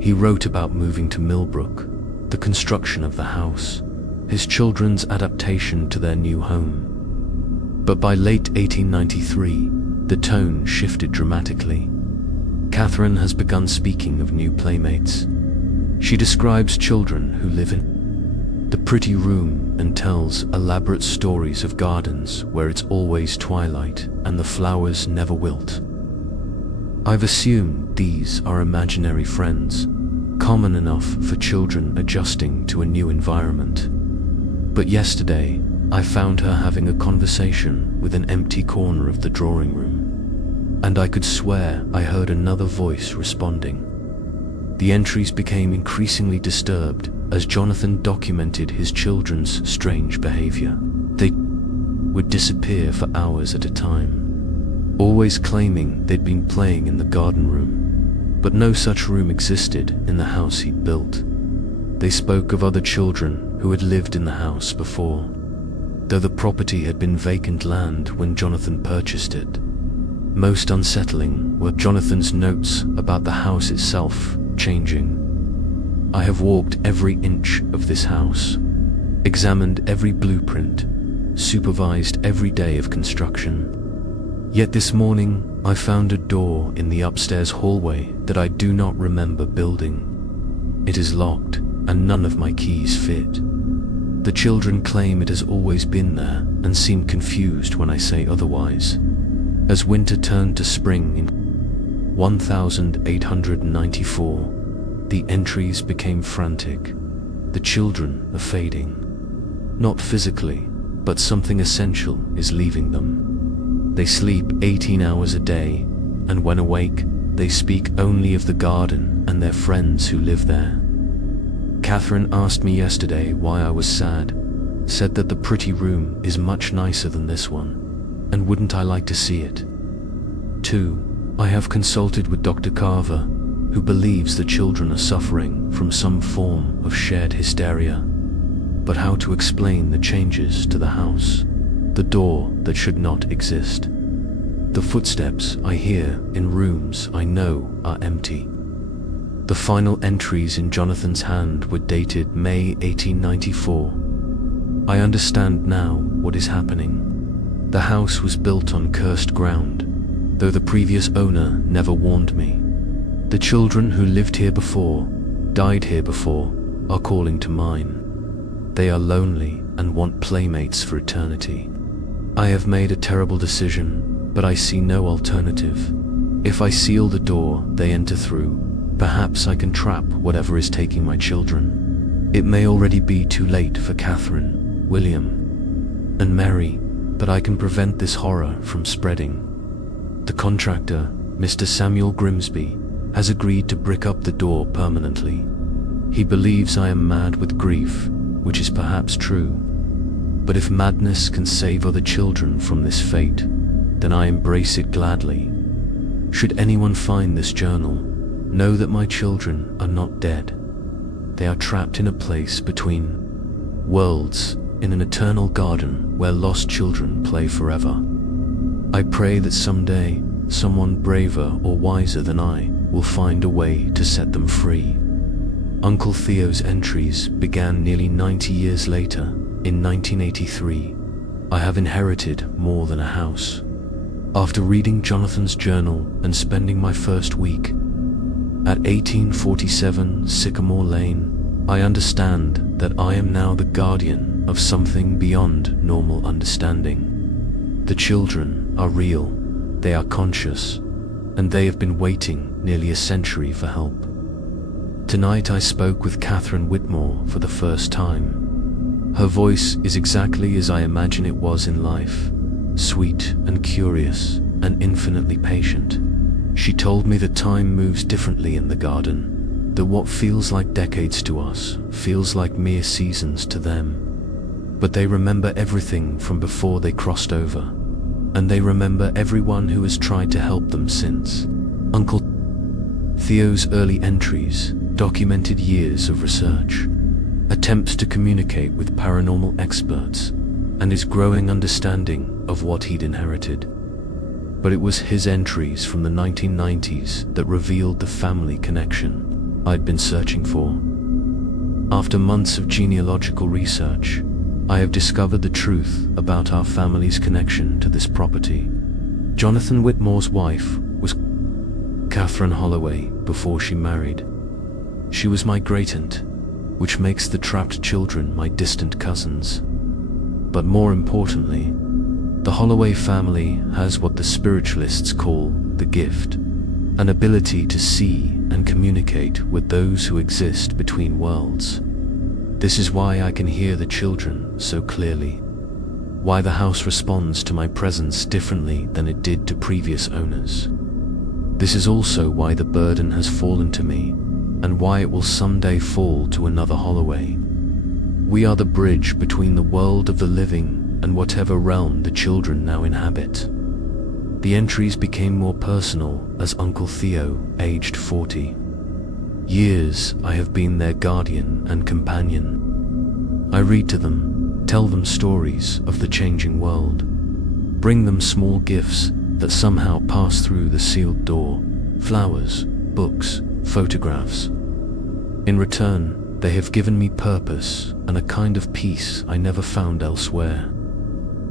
He wrote about moving to Millbrook, the construction of the house, his children's adaptation to their new home. But by late 1893, the tone shifted dramatically. Catherine has begun speaking of new playmates. She describes children who live in the pretty room and tells elaborate stories of gardens where it's always twilight and the flowers never wilt. I've assumed these are imaginary friends, common enough for children adjusting to a new environment. But yesterday, I found her having a conversation with an empty corner of the drawing room, and I could swear I heard another voice responding. The entries became increasingly disturbed as Jonathan documented his children's strange behavior. They would disappear for hours at a time, always claiming they'd been playing in the garden room, but no such room existed in the house he'd built. They spoke of other children who had lived in the house before, though the property had been vacant land when Jonathan purchased it. Most unsettling were Jonathan's notes about the house itself changing. I have walked every inch of this house, examined every blueprint, supervised every day of construction. Yet this morning, I found a door in the upstairs hallway that I do not remember building. It is locked, and none of my keys fit. The children claim it has always been there and seem confused when I say otherwise. As winter turned to spring in 1894, the entries became frantic. The children are fading. Not physically, but something essential is leaving them. They sleep 18 hours a day, and when awake, they speak only of the garden and their friends who live there. Catherine asked me yesterday why I was sad, said that the pretty room is much nicer than this one, and wouldn't I like to see it? 2. I have consulted with Dr. Carver, who believes the children are suffering from some form of shared hysteria. But how to explain the changes to the house? The door that should not exist. The footsteps I hear in rooms I know are empty. The final entries in Jonathan's hand were dated May 1894. I understand now what is happening. The house was built on cursed ground, though the previous owner never warned me. The children who lived here before, died here before, are calling to mine. They are lonely and want playmates for eternity. I have made a terrible decision, but I see no alternative. If I seal the door they enter through, perhaps I can trap whatever is taking my children. It may already be too late for Catherine, William, and Mary, but I can prevent this horror from spreading. The contractor, Mr. Samuel Grimsby, has agreed to brick up the door permanently. He believes I am mad with grief, which is perhaps true. But if madness can save other children from this fate, then I embrace it gladly. Should anyone find this journal, know that my children are not dead. They are trapped in a place between worlds, in an eternal garden where lost children play forever. I pray that someday, someone braver or wiser than I will find a way to set them free. Uncle Theo's entries began nearly 90 years later, in 1983. I have inherited more than a house. After reading Jonathan's journal and spending my first week at 1847 Sycamore Lane, I understand that I am now the guardian of something beyond normal understanding. The children are real, they are conscious, and they have been waiting nearly a century for help. Tonight I spoke with Catherine Whitmore for the first time. Her voice is exactly as I imagine it was in life, sweet and curious and infinitely patient. She told me that time moves differently in the garden, that what feels like decades to us feels like mere seasons to them. But they remember everything from before they crossed over, and they remember everyone who has tried to help them since. Uncle Theo's early entries documented years of research, attempts to communicate with paranormal experts, and his growing understanding of what he'd inherited. But it was his entries from the 1990s that revealed the family connection I'd been searching for. After months of genealogical research, I have discovered the truth about our family's connection to this property. Jonathan Whitmore's wife was Catherine Holloway before she married. She was my great-aunt, which makes the trapped children my distant cousins. But more importantly, the Holloway family has what the spiritualists call the gift, an ability to see and communicate with those who exist between worlds. This is why I can hear the children so clearly, why the house responds to my presence differently than it did to previous owners. This is also why the burden has fallen to me, and why it will someday fall to another Holloway. We are the bridge between the world of the living and whatever realm the children now inhabit. The entries became more personal as Uncle Theo aged 40. Years I have been their guardian and companion. I read to them, tell them stories of the changing world, bring them small gifts that somehow pass through the sealed door, flowers, books, photographs. In return, they have given me purpose and a kind of peace I never found elsewhere.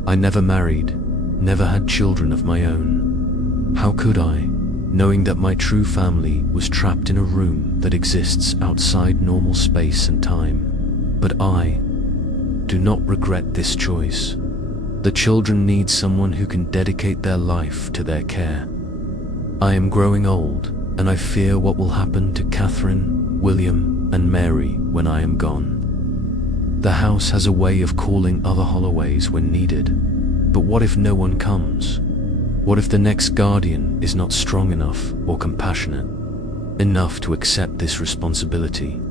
I never married, never had children of my own. How could I, knowing that my true family was trapped in a room that exists outside normal space and time? But I do not regret this choice. The children need someone who can dedicate their life to their care. I am growing old, and I fear what will happen to Catherine, William, and Mary when I am gone. The house has a way of calling other Holloways when needed, but what if no one comes? What if the next guardian is not strong enough or compassionate enough to accept this responsibility?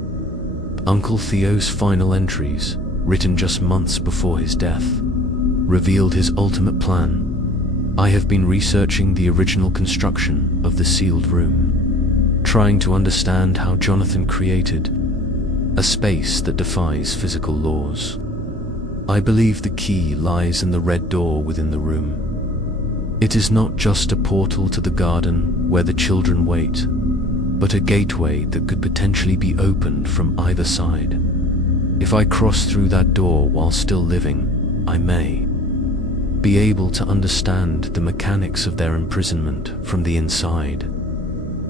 Uncle Theo's final entries, written just months before his death, revealed his ultimate plan. I have been researching the original construction of the sealed room, trying to understand how Jonathan created a space that defies physical laws. I believe the key lies in the red door within the room. It is not just a portal to the garden where the children wait, but a gateway that could potentially be opened from either side. If I cross through that door while still living, I may be able to understand the mechanics of their imprisonment from the inside.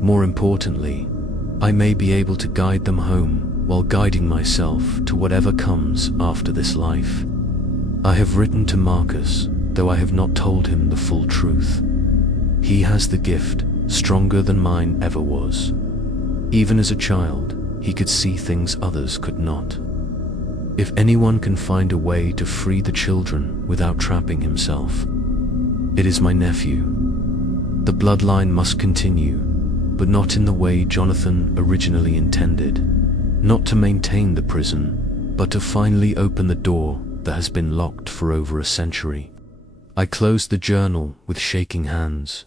More importantly, I may be able to guide them home while guiding myself to whatever comes after this life. I have written to Marcus, though I have not told him the full truth. He has the gift, stronger than mine ever was. Even as a child, he could see things others could not. If anyone can find a way to free the children without trapping himself, it is my nephew. The bloodline must continue, but not in the way Jonathan originally intended. Not to maintain the prison, but to finally open the door that has been locked for over a century. I closed the journal with shaking hands.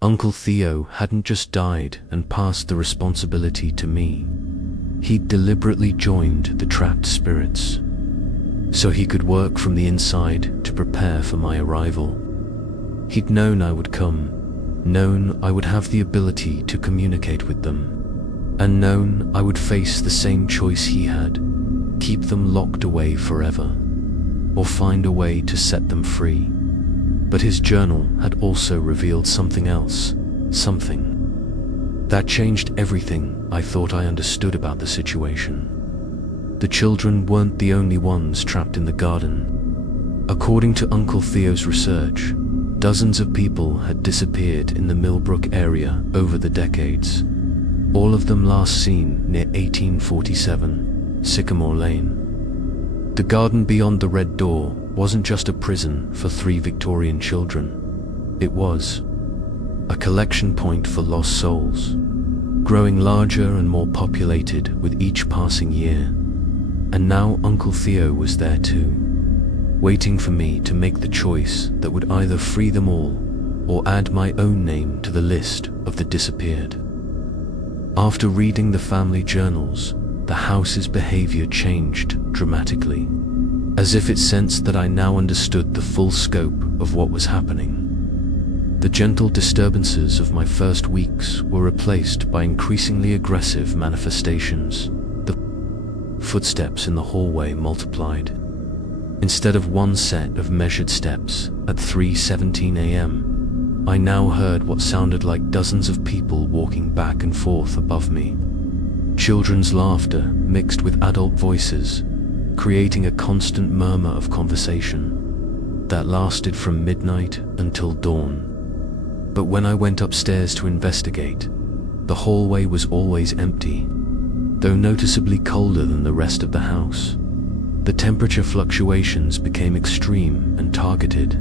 Uncle Theo hadn't just died and passed the responsibility to me. He'd deliberately joined the trapped spirits, so he could work from the inside to prepare for my arrival. He'd known I would come, known I would have the ability to communicate with them, and known I would face the same choice he had: keep them locked away forever, or find a way to set them free. But his journal had also revealed something else, something that changed everything I thought I understood about the situation. The children weren't the only ones trapped in the garden. According to Uncle Theo's research, dozens of people had disappeared in the Millbrook area over the decades, all of them last seen near 1847 Sycamore Lane. The garden beyond the red door wasn't just a prison for 3 Victorian children. It was a collection point for lost souls, growing larger and more populated with each passing year. And now Uncle Theo was there too, waiting for me to make the choice that would either free them all or add my own name to the list of the disappeared. After reading the family journals, the house's behavior changed dramatically, as if it sensed that I now understood the full scope of what was happening. The gentle disturbances of my first weeks were replaced by increasingly aggressive manifestations. The footsteps in the hallway multiplied. Instead of one set of measured steps at 3:17 a.m., I now heard what sounded like dozens of people walking back and forth above me. Children's laughter mixed with adult voices, creating a constant murmur of conversation that lasted from midnight until dawn. But when I went upstairs to investigate, the hallway was always empty, though noticeably colder than the rest of the house. The temperature fluctuations became extreme and targeted.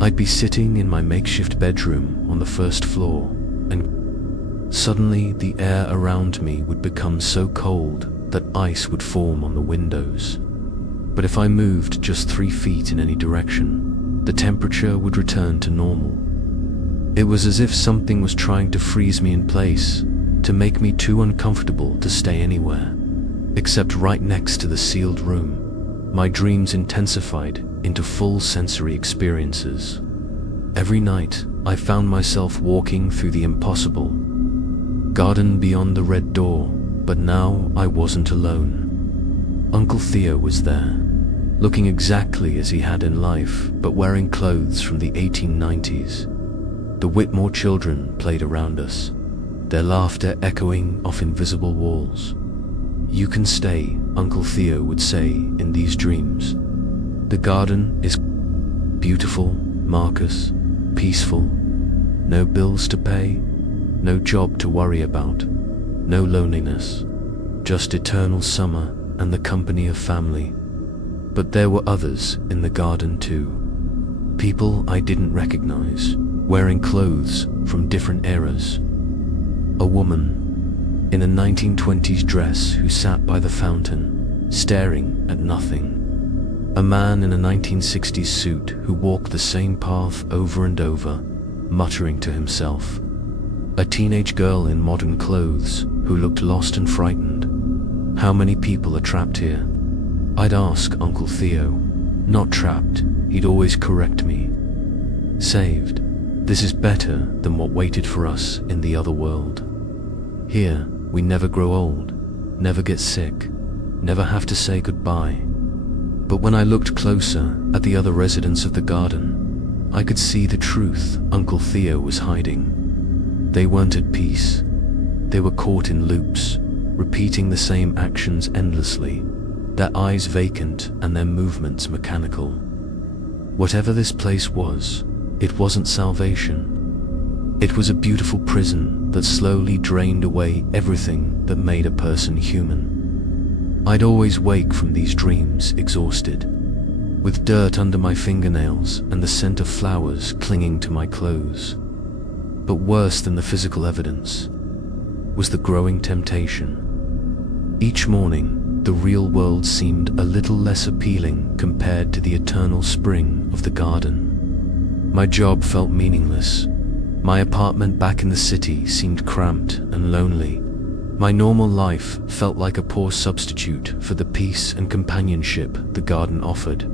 I'd be sitting in my makeshift bedroom on the first floor, and suddenly the air around me would become so cold that ice would form on the windows. But if I moved just 3 feet in any direction, the temperature would return to normal. It was as if something was trying to freeze me in place, to make me too uncomfortable to stay anywhere. Except right next to the sealed room, my dreams intensified into full sensory experiences. Every night, I found myself walking through the impossible garden beyond the red door, but now I wasn't alone. Uncle Theo was there, looking exactly as he had in life, but wearing clothes from the 1890s. The Whitmore children played around us, their laughter echoing off invisible walls. "You can stay," Uncle Theo would say in these dreams. "The garden is beautiful, Marcus, peaceful, no bills to pay, no job to worry about, no loneliness, just eternal summer and the company of family." But there were others in the garden too. People I didn't recognize, wearing clothes from different eras. A woman in a 1920s dress who sat by the fountain, staring at nothing. A man in a 1960s suit who walked the same path over and over, muttering to himself. A teenage girl in modern clothes who looked lost and frightened. How many people are trapped here? I'd ask Uncle Theo. Not trapped, he'd always correct me. Saved. This is better than what waited for us in the other world. Here, we never grow old, never get sick, never have to say goodbye. But when I looked closer at the other residents of the garden, I could see the truth Uncle Theo was hiding. They weren't at peace. They were caught in loops, repeating the same actions endlessly, their eyes vacant and their movements mechanical. Whatever this place was, it wasn't salvation. It was a beautiful prison that slowly drained away everything that made a person human. I'd always wake from these dreams exhausted, with dirt under my fingernails and the scent of flowers clinging to my clothes. But worse than the physical evidence was the growing temptation. Each morning, the real world seemed a little less appealing compared to the eternal spring of the garden. My job felt meaningless. My apartment back in the city seemed cramped and lonely. My normal life felt like a poor substitute for the peace and companionship the garden offered.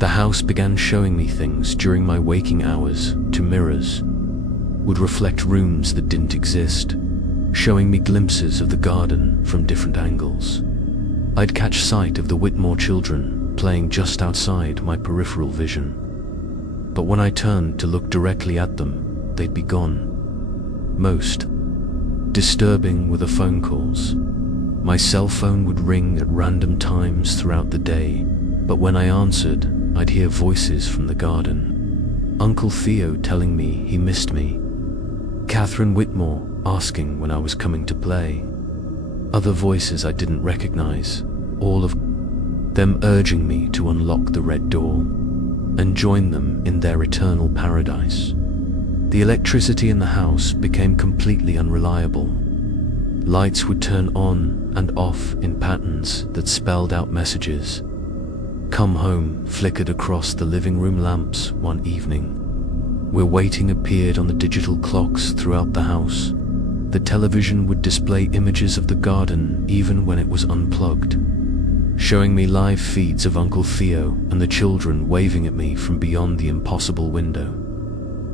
The house began showing me things during my waking hours to mirrors, would reflect rooms that didn't exist, showing me glimpses of the garden from different angles. I'd catch sight of the Whitmore children playing just outside my peripheral vision. But when I turned to look directly at them, they'd be gone. Most disturbing were the phone calls. My cell phone would ring at random times throughout the day, but when I answered, I'd hear voices from the garden. Uncle Theo telling me he missed me. Catherine Whitmore asking when I was coming to play. Other voices I didn't recognize, all of them urging me to unlock the red door and join them in their eternal paradise. The electricity in the house became completely unreliable. Lights would turn on and off in patterns that spelled out messages. "Come home" flickered across the living room lamps one evening. "We're waiting" appeared on the digital clocks throughout the house. The television would display images of the garden even when it was unplugged, showing me live feeds of Uncle Theo and the children waving at me from beyond the impossible window.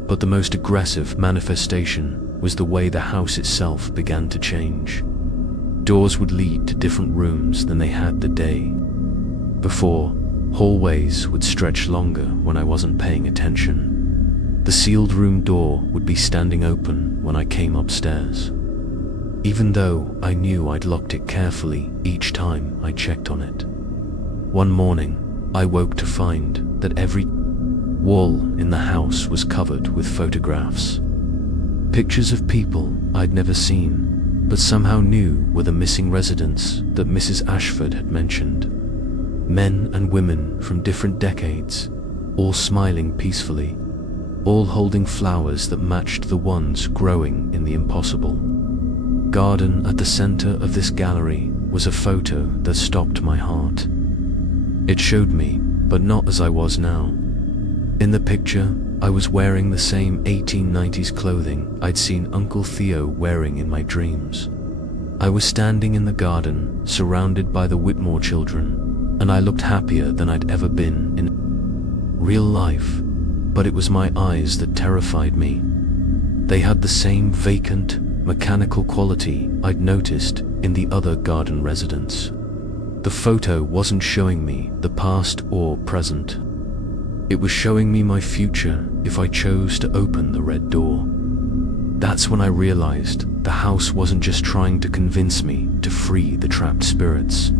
But the most aggressive manifestation was the way the house itself began to change. Doors would lead to different rooms than they had the day before. Hallways would stretch longer when I wasn't paying attention. The sealed room door would be standing open when I came upstairs, even though I knew I'd locked it carefully each time I checked on it. One morning, I woke to find that every wall in the house was covered with photographs. Pictures of people I'd never seen, but somehow knew were the missing residents that Mrs. Ashford had mentioned. Men and women from different decades, all smiling peacefully, all holding flowers that matched the ones growing in the impossible garden. At the center of this gallery was a photo that stopped my heart. It showed me, but not as I was now. In the picture, I was wearing the same 1890s clothing I'd seen Uncle Theo wearing in my dreams. I was standing in the garden, surrounded by the Whitmore children, and I looked happier than I'd ever been in real life. But it was my eyes that terrified me. They had the same vacant, mechanical quality I'd noticed in the other garden residents. The photo wasn't showing me the past or present. It was showing me my future if I chose to open the red door. That's when I realized the house wasn't just trying to convince me to free the trapped spirits.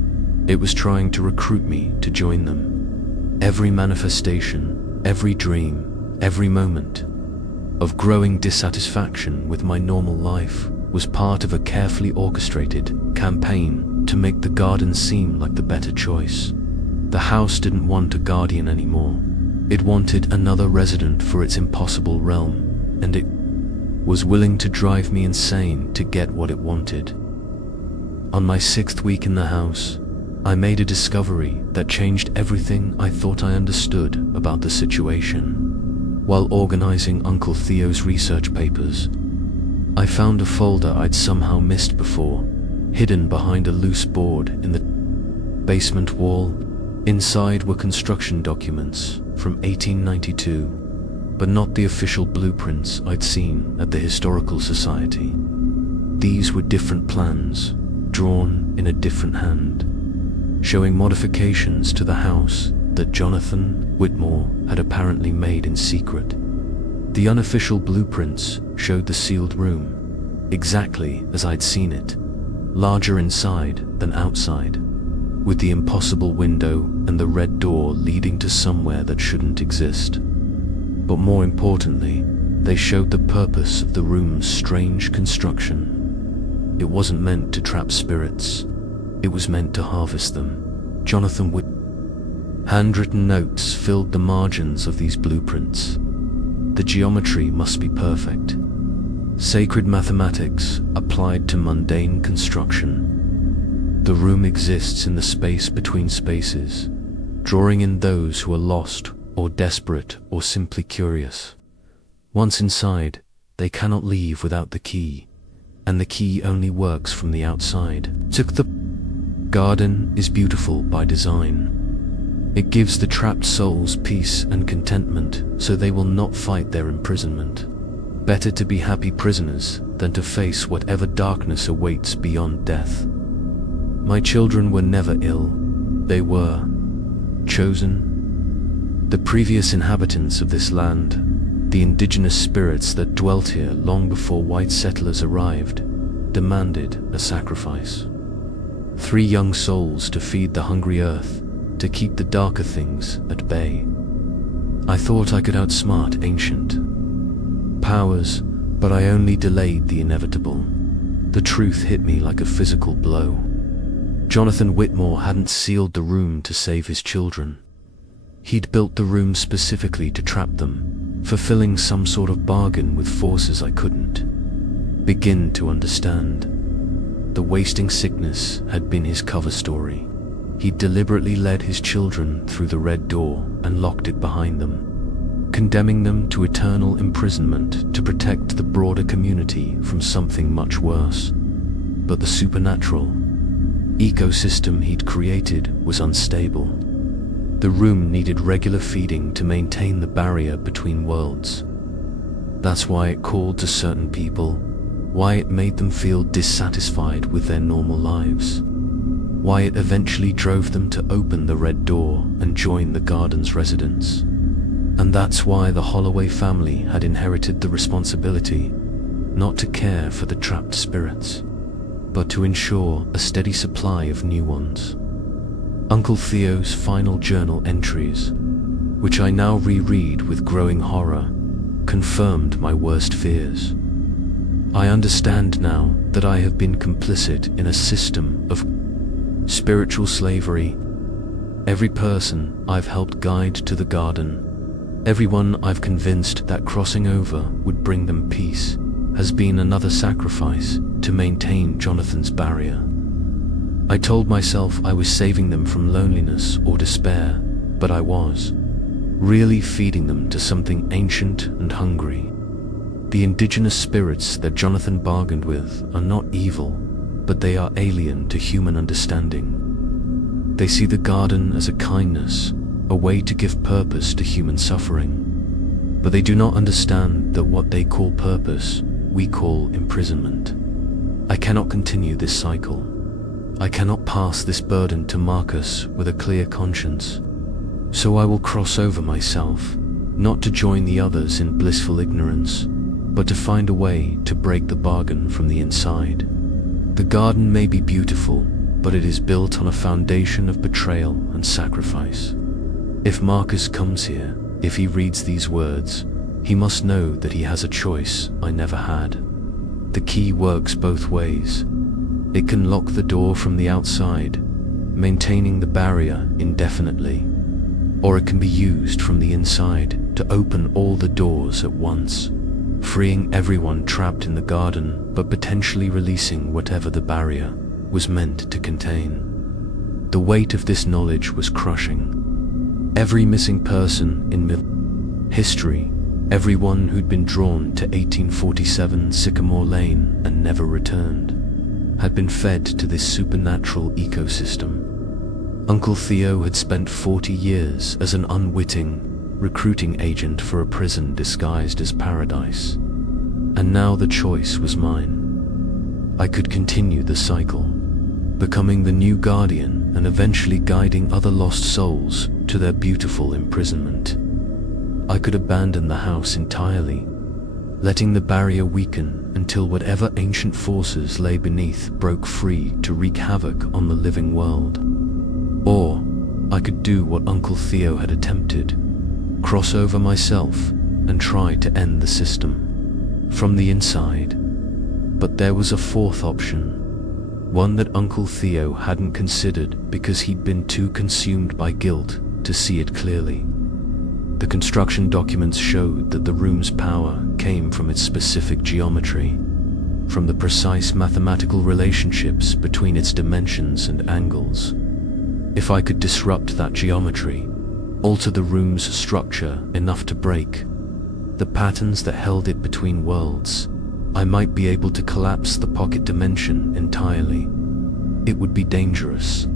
It was trying to recruit me to join them. Every manifestation, every dream, every moment of growing dissatisfaction with my normal life was part of a carefully orchestrated campaign to make the garden seem like the better choice. The house didn't want a guardian anymore. It wanted another resident for its impossible realm, and it was willing to drive me insane to get what it wanted. On my 6th week in the house, I made a discovery that changed everything I thought I understood about the situation. While organizing Uncle Theo's research papers, I found a folder I'd somehow missed before, hidden behind a loose board in the basement wall. Inside were construction documents from 1892, but not the official blueprints I'd seen at the Historical Society. These were different plans, drawn in a different hand, showing modifications to the house that Jonathan Whitmore had apparently made in secret. The unofficial blueprints showed the sealed room, exactly as I'd seen it, larger inside than outside, with the impossible window and the red door leading to somewhere that shouldn't exist. But more importantly, they showed the purpose of the room's strange construction. It wasn't meant to trap spirits. it was meant to harvest them. Jonathan would. Handwritten notes filled the margins of these blueprints. The geometry must be perfect. Sacred mathematics applied to mundane construction. The room exists in the space between spaces, drawing in those who are lost or desperate or simply curious. Once inside, they cannot leave without the key, and the key only works from the outside. The garden is beautiful by design. It gives the trapped souls peace and contentment, so they will not fight their imprisonment. Better to be happy prisoners than to face whatever darkness awaits beyond death. My children were never ill. They were chosen. The previous inhabitants of this land, the indigenous spirits that dwelt here long before white settlers arrived, demanded a sacrifice. 3 young souls to feed the hungry earth, to keep the darker things at bay. I thought I could outsmart ancient powers, but I only delayed the inevitable. The truth hit me like a physical blow. Jonathan Whitmore hadn't sealed the room to save his children. He'd built the room specifically to trap them, fulfilling some sort of bargain with forces I couldn't begin to understand. The wasting sickness had been his cover story. He'd deliberately led his children through the red door and locked it behind them, condemning them to eternal imprisonment to protect the broader community from something much worse. But the supernatural ecosystem he'd created was unstable. The room needed regular feeding to maintain the barrier between worlds. That's why it called to certain people, why it made them feel dissatisfied with their normal lives, why it eventually drove them to open the red door and join the garden's residents. And that's why the Holloway family had inherited the responsibility, not to care for the trapped spirits, but to ensure a steady supply of new ones. Uncle Theo's final journal entries, which I now reread with growing horror, confirmed my worst fears. I understand now that I have been complicit in a system of spiritual slavery. Every person I've helped guide to the garden, everyone I've convinced that crossing over would bring them peace, has been another sacrifice to maintain Jonathan's barrier. I told myself I was saving them from loneliness or despair, but I was really feeding them to something ancient and hungry. The indigenous spirits that Jonathan bargained with are not evil, but they are alien to human understanding. They see the garden as a kindness, a way to give purpose to human suffering. But they do not understand that what they call purpose, we call imprisonment. I cannot continue this cycle. I cannot pass this burden to Marcus with a clear conscience. So I will cross over myself, not to join the others in blissful ignorance, but to find a way to break the bargain from the inside. The garden may be beautiful, but it is built on a foundation of betrayal and sacrifice. If Marcus comes here, if he reads these words, he must know that he has a choice I never had. The key works both ways. It can lock the door from the outside, maintaining the barrier indefinitely, or it can be used from the inside to open all the doors at once, freeing everyone trapped in the garden, but potentially releasing whatever the barrier was meant to contain. The weight of this knowledge was crushing. Every missing person in history, everyone who'd been drawn to 1847 Sycamore Lane and never returned, had been fed to this supernatural ecosystem. Uncle Theo had spent 40 years as an unwitting recruiting agent for a prison disguised as paradise. And now the choice was mine. I could continue the cycle, becoming the new guardian and eventually guiding other lost souls to their beautiful imprisonment. I could abandon the house entirely, letting the barrier weaken until whatever ancient forces lay beneath broke free to wreak havoc on the living world. Or I could do what Uncle Theo had attempted, cross over myself and try to end the system from the inside. But there was a fourth option. one that Uncle Theo hadn't considered because he'd been too consumed by guilt to see it clearly. The construction documents showed that the room's power came from its specific geometry, from the precise mathematical relationships between its dimensions and angles. If I could disrupt that geometry, alter the room's structure enough to break the patterns that held it between worlds, I might be able to collapse the pocket dimension entirely. It would be dangerous.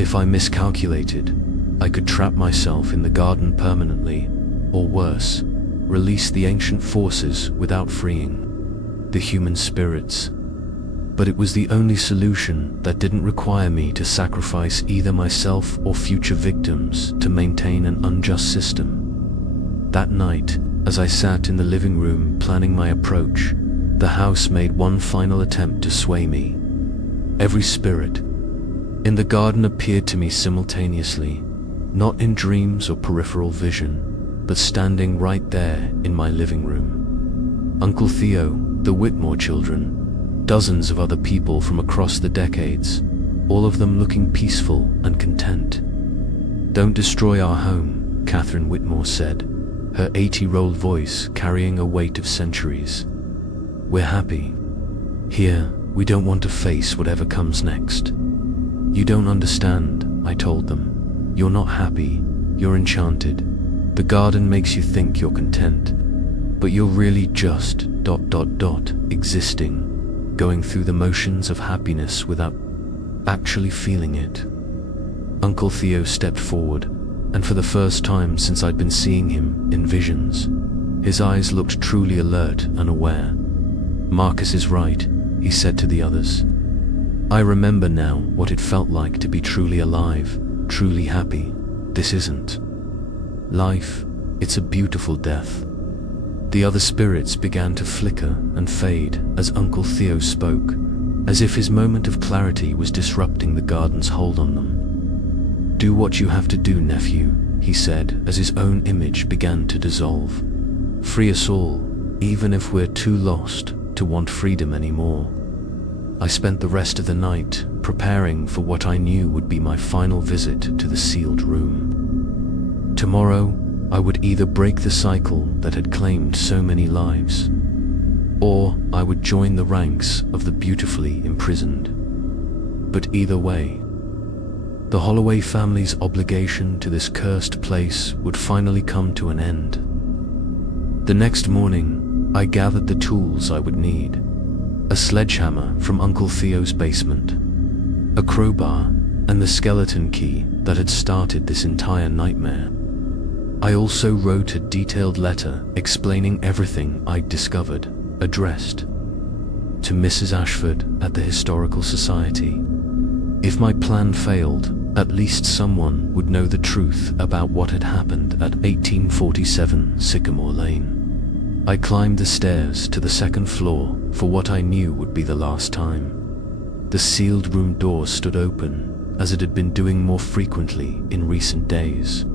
If I miscalculated, I could trap myself in the garden permanently, or worse, release the ancient forces without freeing the human spirits. But it was the only solution that didn't require me to sacrifice either myself or future victims to maintain an unjust system. That night, as I sat in the living room planning my approach, the house made one final attempt to sway me. Every spirit in the garden appeared to me simultaneously, not in dreams or peripheral vision, but standing right there in my living room. Uncle Theo, the Whitmore children, dozens of other people from across the decades, all of them looking peaceful and content. "Don't destroy our home," Catherine Whitmore said, her 80-year-old voice carrying a weight of centuries. "We're happy. Here, we don't want to face whatever comes next." "You don't understand," I told them. "You're not happy, you're enchanted. The garden makes you think you're content, but you're really just ... existing, going through the motions of happiness without actually feeling it." Uncle Theo stepped forward, and for the first time since I'd been seeing him in visions, his eyes looked truly alert and aware. "Marcus is right," he said to the others. "I remember now what it felt like to be truly alive, truly happy. This isn't life, it's a beautiful death." The other spirits began to flicker and fade as Uncle Theo spoke, as if his moment of clarity was disrupting the garden's hold on them. "Do what you have to do, nephew," he said as his own image began to dissolve. "Free us all, even if we're too lost to want freedom anymore." I spent the rest of the night preparing for what I knew would be my final visit to the sealed room. Tomorrow, I would either break the cycle that had claimed so many lives, or I would join the ranks of the beautifully imprisoned. But either way, the Holloway family's obligation to this cursed place would finally come to an end. The next morning, I gathered the tools I would need: a sledgehammer from Uncle Theo's basement, a crowbar, and the skeleton key that had started this entire nightmare. I also wrote a detailed letter explaining everything I'd discovered, addressed to Mrs. Ashford at the Historical Society. If my plan failed, at least someone would know the truth about what had happened at 1847 Sycamore Lane. I climbed the stairs to the second floor for what I knew would be the last time. The sealed room door stood open, as it had been doing more frequently in recent days.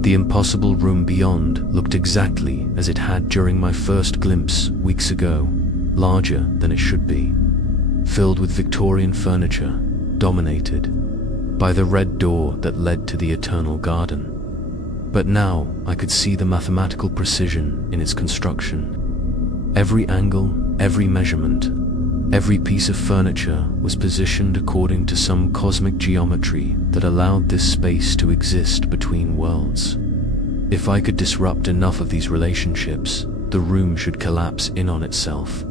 The impossible room beyond looked exactly as it had during my first glimpse weeks ago, larger than it should be, filled with Victorian furniture, dominated by the red door that led to the eternal garden. But now I could see the mathematical precision in its construction. Every angle, every measurement, every piece of furniture was positioned according to some cosmic geometry that allowed this space to exist between worlds. If I could disrupt enough of these relationships, the room should collapse in on itself,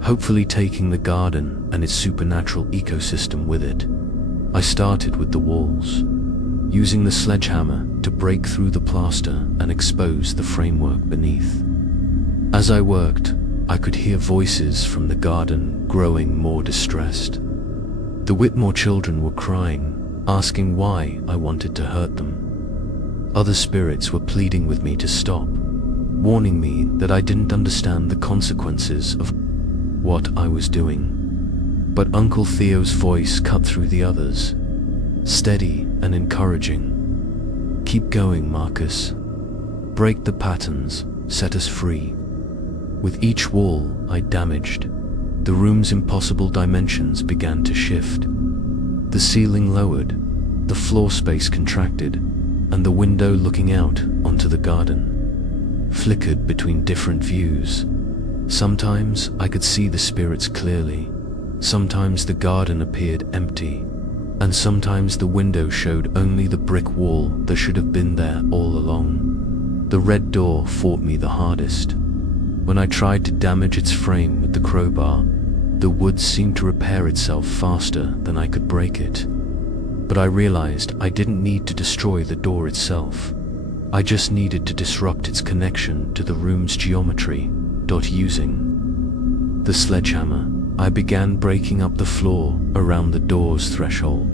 hopefully taking the garden and its supernatural ecosystem with it. I started with the walls, using the sledgehammer to break through the plaster and expose the framework beneath. As I worked, I could hear voices from the garden growing more distressed. The Whitmore children were crying, asking why I wanted to hurt them. Other spirits were pleading with me to stop, warning me that I didn't understand the consequences of what I was doing. But Uncle Theo's voice cut through the others, steady and encouraging. "Keep going, Marcus. Break the patterns, set us free." With each wall I damaged, the room's impossible dimensions began to shift. The ceiling lowered, the floor space contracted, and the window looking out onto the garden flickered between different views. Sometimes I could see the spirits clearly, sometimes the garden appeared empty, and sometimes the window showed only the brick wall that should have been there all along. The red door fought me the hardest. When I tried to damage its frame with the crowbar, the wood seemed to repair itself faster than I could break it. But I realized I didn't need to destroy the door itself. I just needed to disrupt its connection to the room's geometry. Using the sledgehammer, I began breaking up the floor around the door's threshold.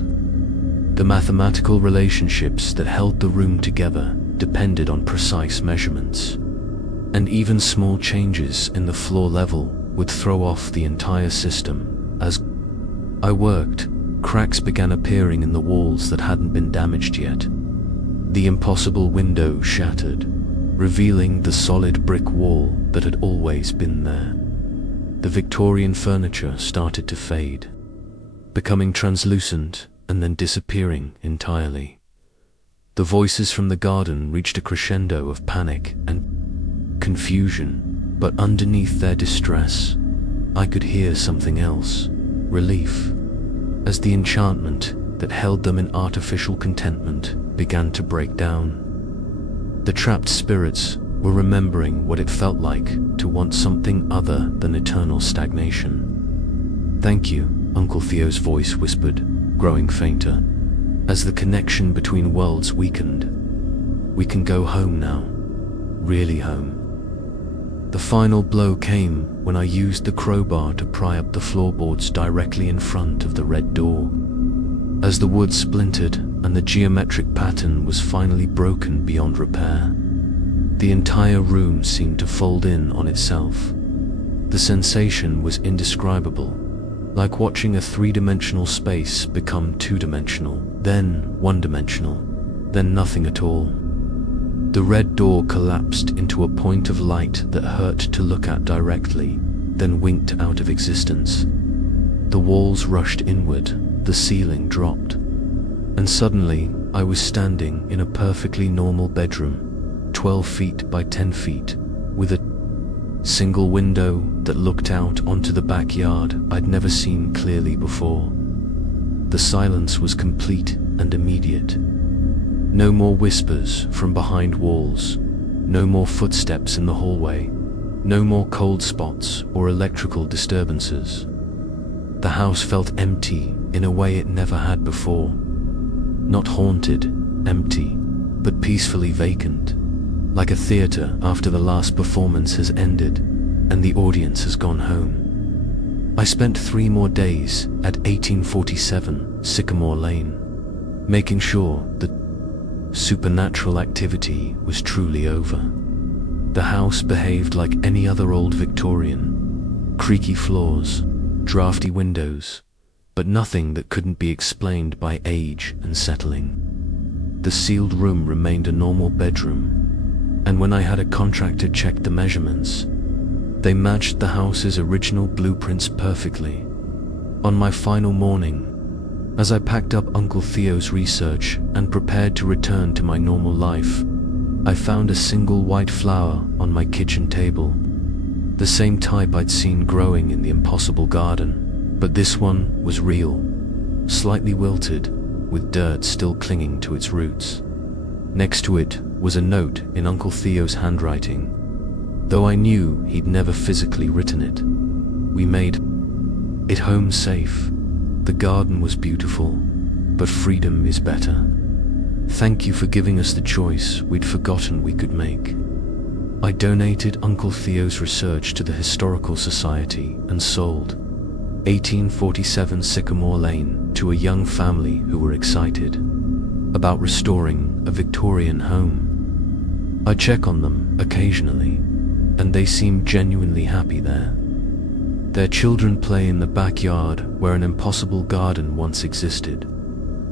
The mathematical relationships that held the room together depended on precise measurements, and even small changes in the floor level would throw off the entire system. As I worked, cracks began appearing in the walls that hadn't been damaged yet. The impossible window shattered, revealing the solid brick wall that had always been there. The Victorian furniture started to fade, becoming translucent and then disappearing entirely. The voices from the garden reached a crescendo of panic and confusion, but underneath their distress, I could hear something else: relief, as the enchantment that held them in artificial contentment began to break down. The trapped spirits were remembering what it felt like to want something other than eternal stagnation. "Thank you," Uncle Theo's voice whispered, growing fainter, as the connection between worlds weakened. "We can go home now. Really home." The final blow came when I used the crowbar to pry up the floorboards directly in front of the red door. As the wood splintered and the geometric pattern was finally broken beyond repair, the entire room seemed to fold in on itself. The sensation was indescribable, like watching a three-dimensional space become two-dimensional, then one-dimensional, then nothing at all. The red door collapsed into a point of light that hurt to look at directly, then winked out of existence. The walls rushed inward, the ceiling dropped, and suddenly I was standing in a perfectly normal bedroom, 12 feet by 10 feet, with a single window that looked out onto the backyard I'd never seen clearly before. The silence was complete and immediate. No more whispers from behind walls, no more footsteps in the hallway, no more cold spots or electrical disturbances. The house felt empty in a way it never had before. Not haunted, empty, but peacefully vacant, like a theater after the last performance has ended and the audience has gone home. I spent 3 more days at 1847 Sycamore Lane, making sure that supernatural activity was truly over. The house behaved like any other old Victorian: creaky floors, drafty windows, but nothing that couldn't be explained by age and settling. The sealed room remained a normal bedroom, and when I had a contractor check the measurements, they matched the house's original blueprints perfectly. On my final morning, as I packed up Uncle Theo's research and prepared to return to my normal life, I found a single white flower on my kitchen table, the same type I'd seen growing in the impossible garden, but this one was real, slightly wilted, with dirt still clinging to its roots. Next to it was a note in Uncle Theo's handwriting, though I knew he'd never physically written it. "We made it home safe. The garden was beautiful, but freedom is better. Thank you for giving us the choice we'd forgotten we could make." I donated Uncle Theo's research to the Historical Society and sold 1847 Sycamore Lane to a young family who were excited about restoring a Victorian home. I check on them occasionally, and they seem genuinely happy there. Their children play in the backyard where an impossible garden once existed,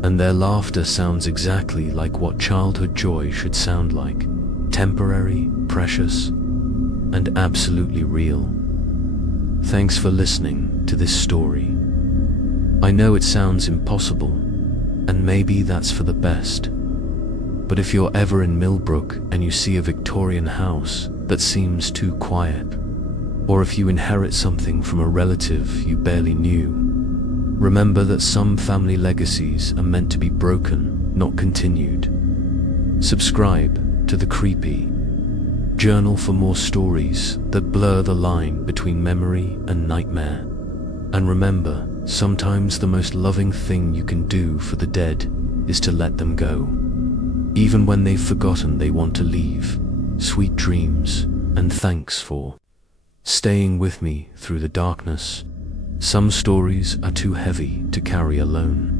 and their laughter sounds exactly like what childhood joy should sound like: temporary, precious, and absolutely real. Thanks for listening to this story. I know it sounds impossible, and maybe that's for the best. But if you're ever in Millbrook and you see a Victorian house that seems too quiet, or if you inherit something from a relative you barely knew, remember that some family legacies are meant to be broken, not continued. Subscribe to The Creepy Journal for more stories that blur the line between memory and nightmare. And remember, sometimes the most loving thing you can do for the dead is to let them go. Even when they've forgotten they want to leave. Sweet dreams, and thanks for staying with me through the darkness. Some stories are too heavy to carry alone.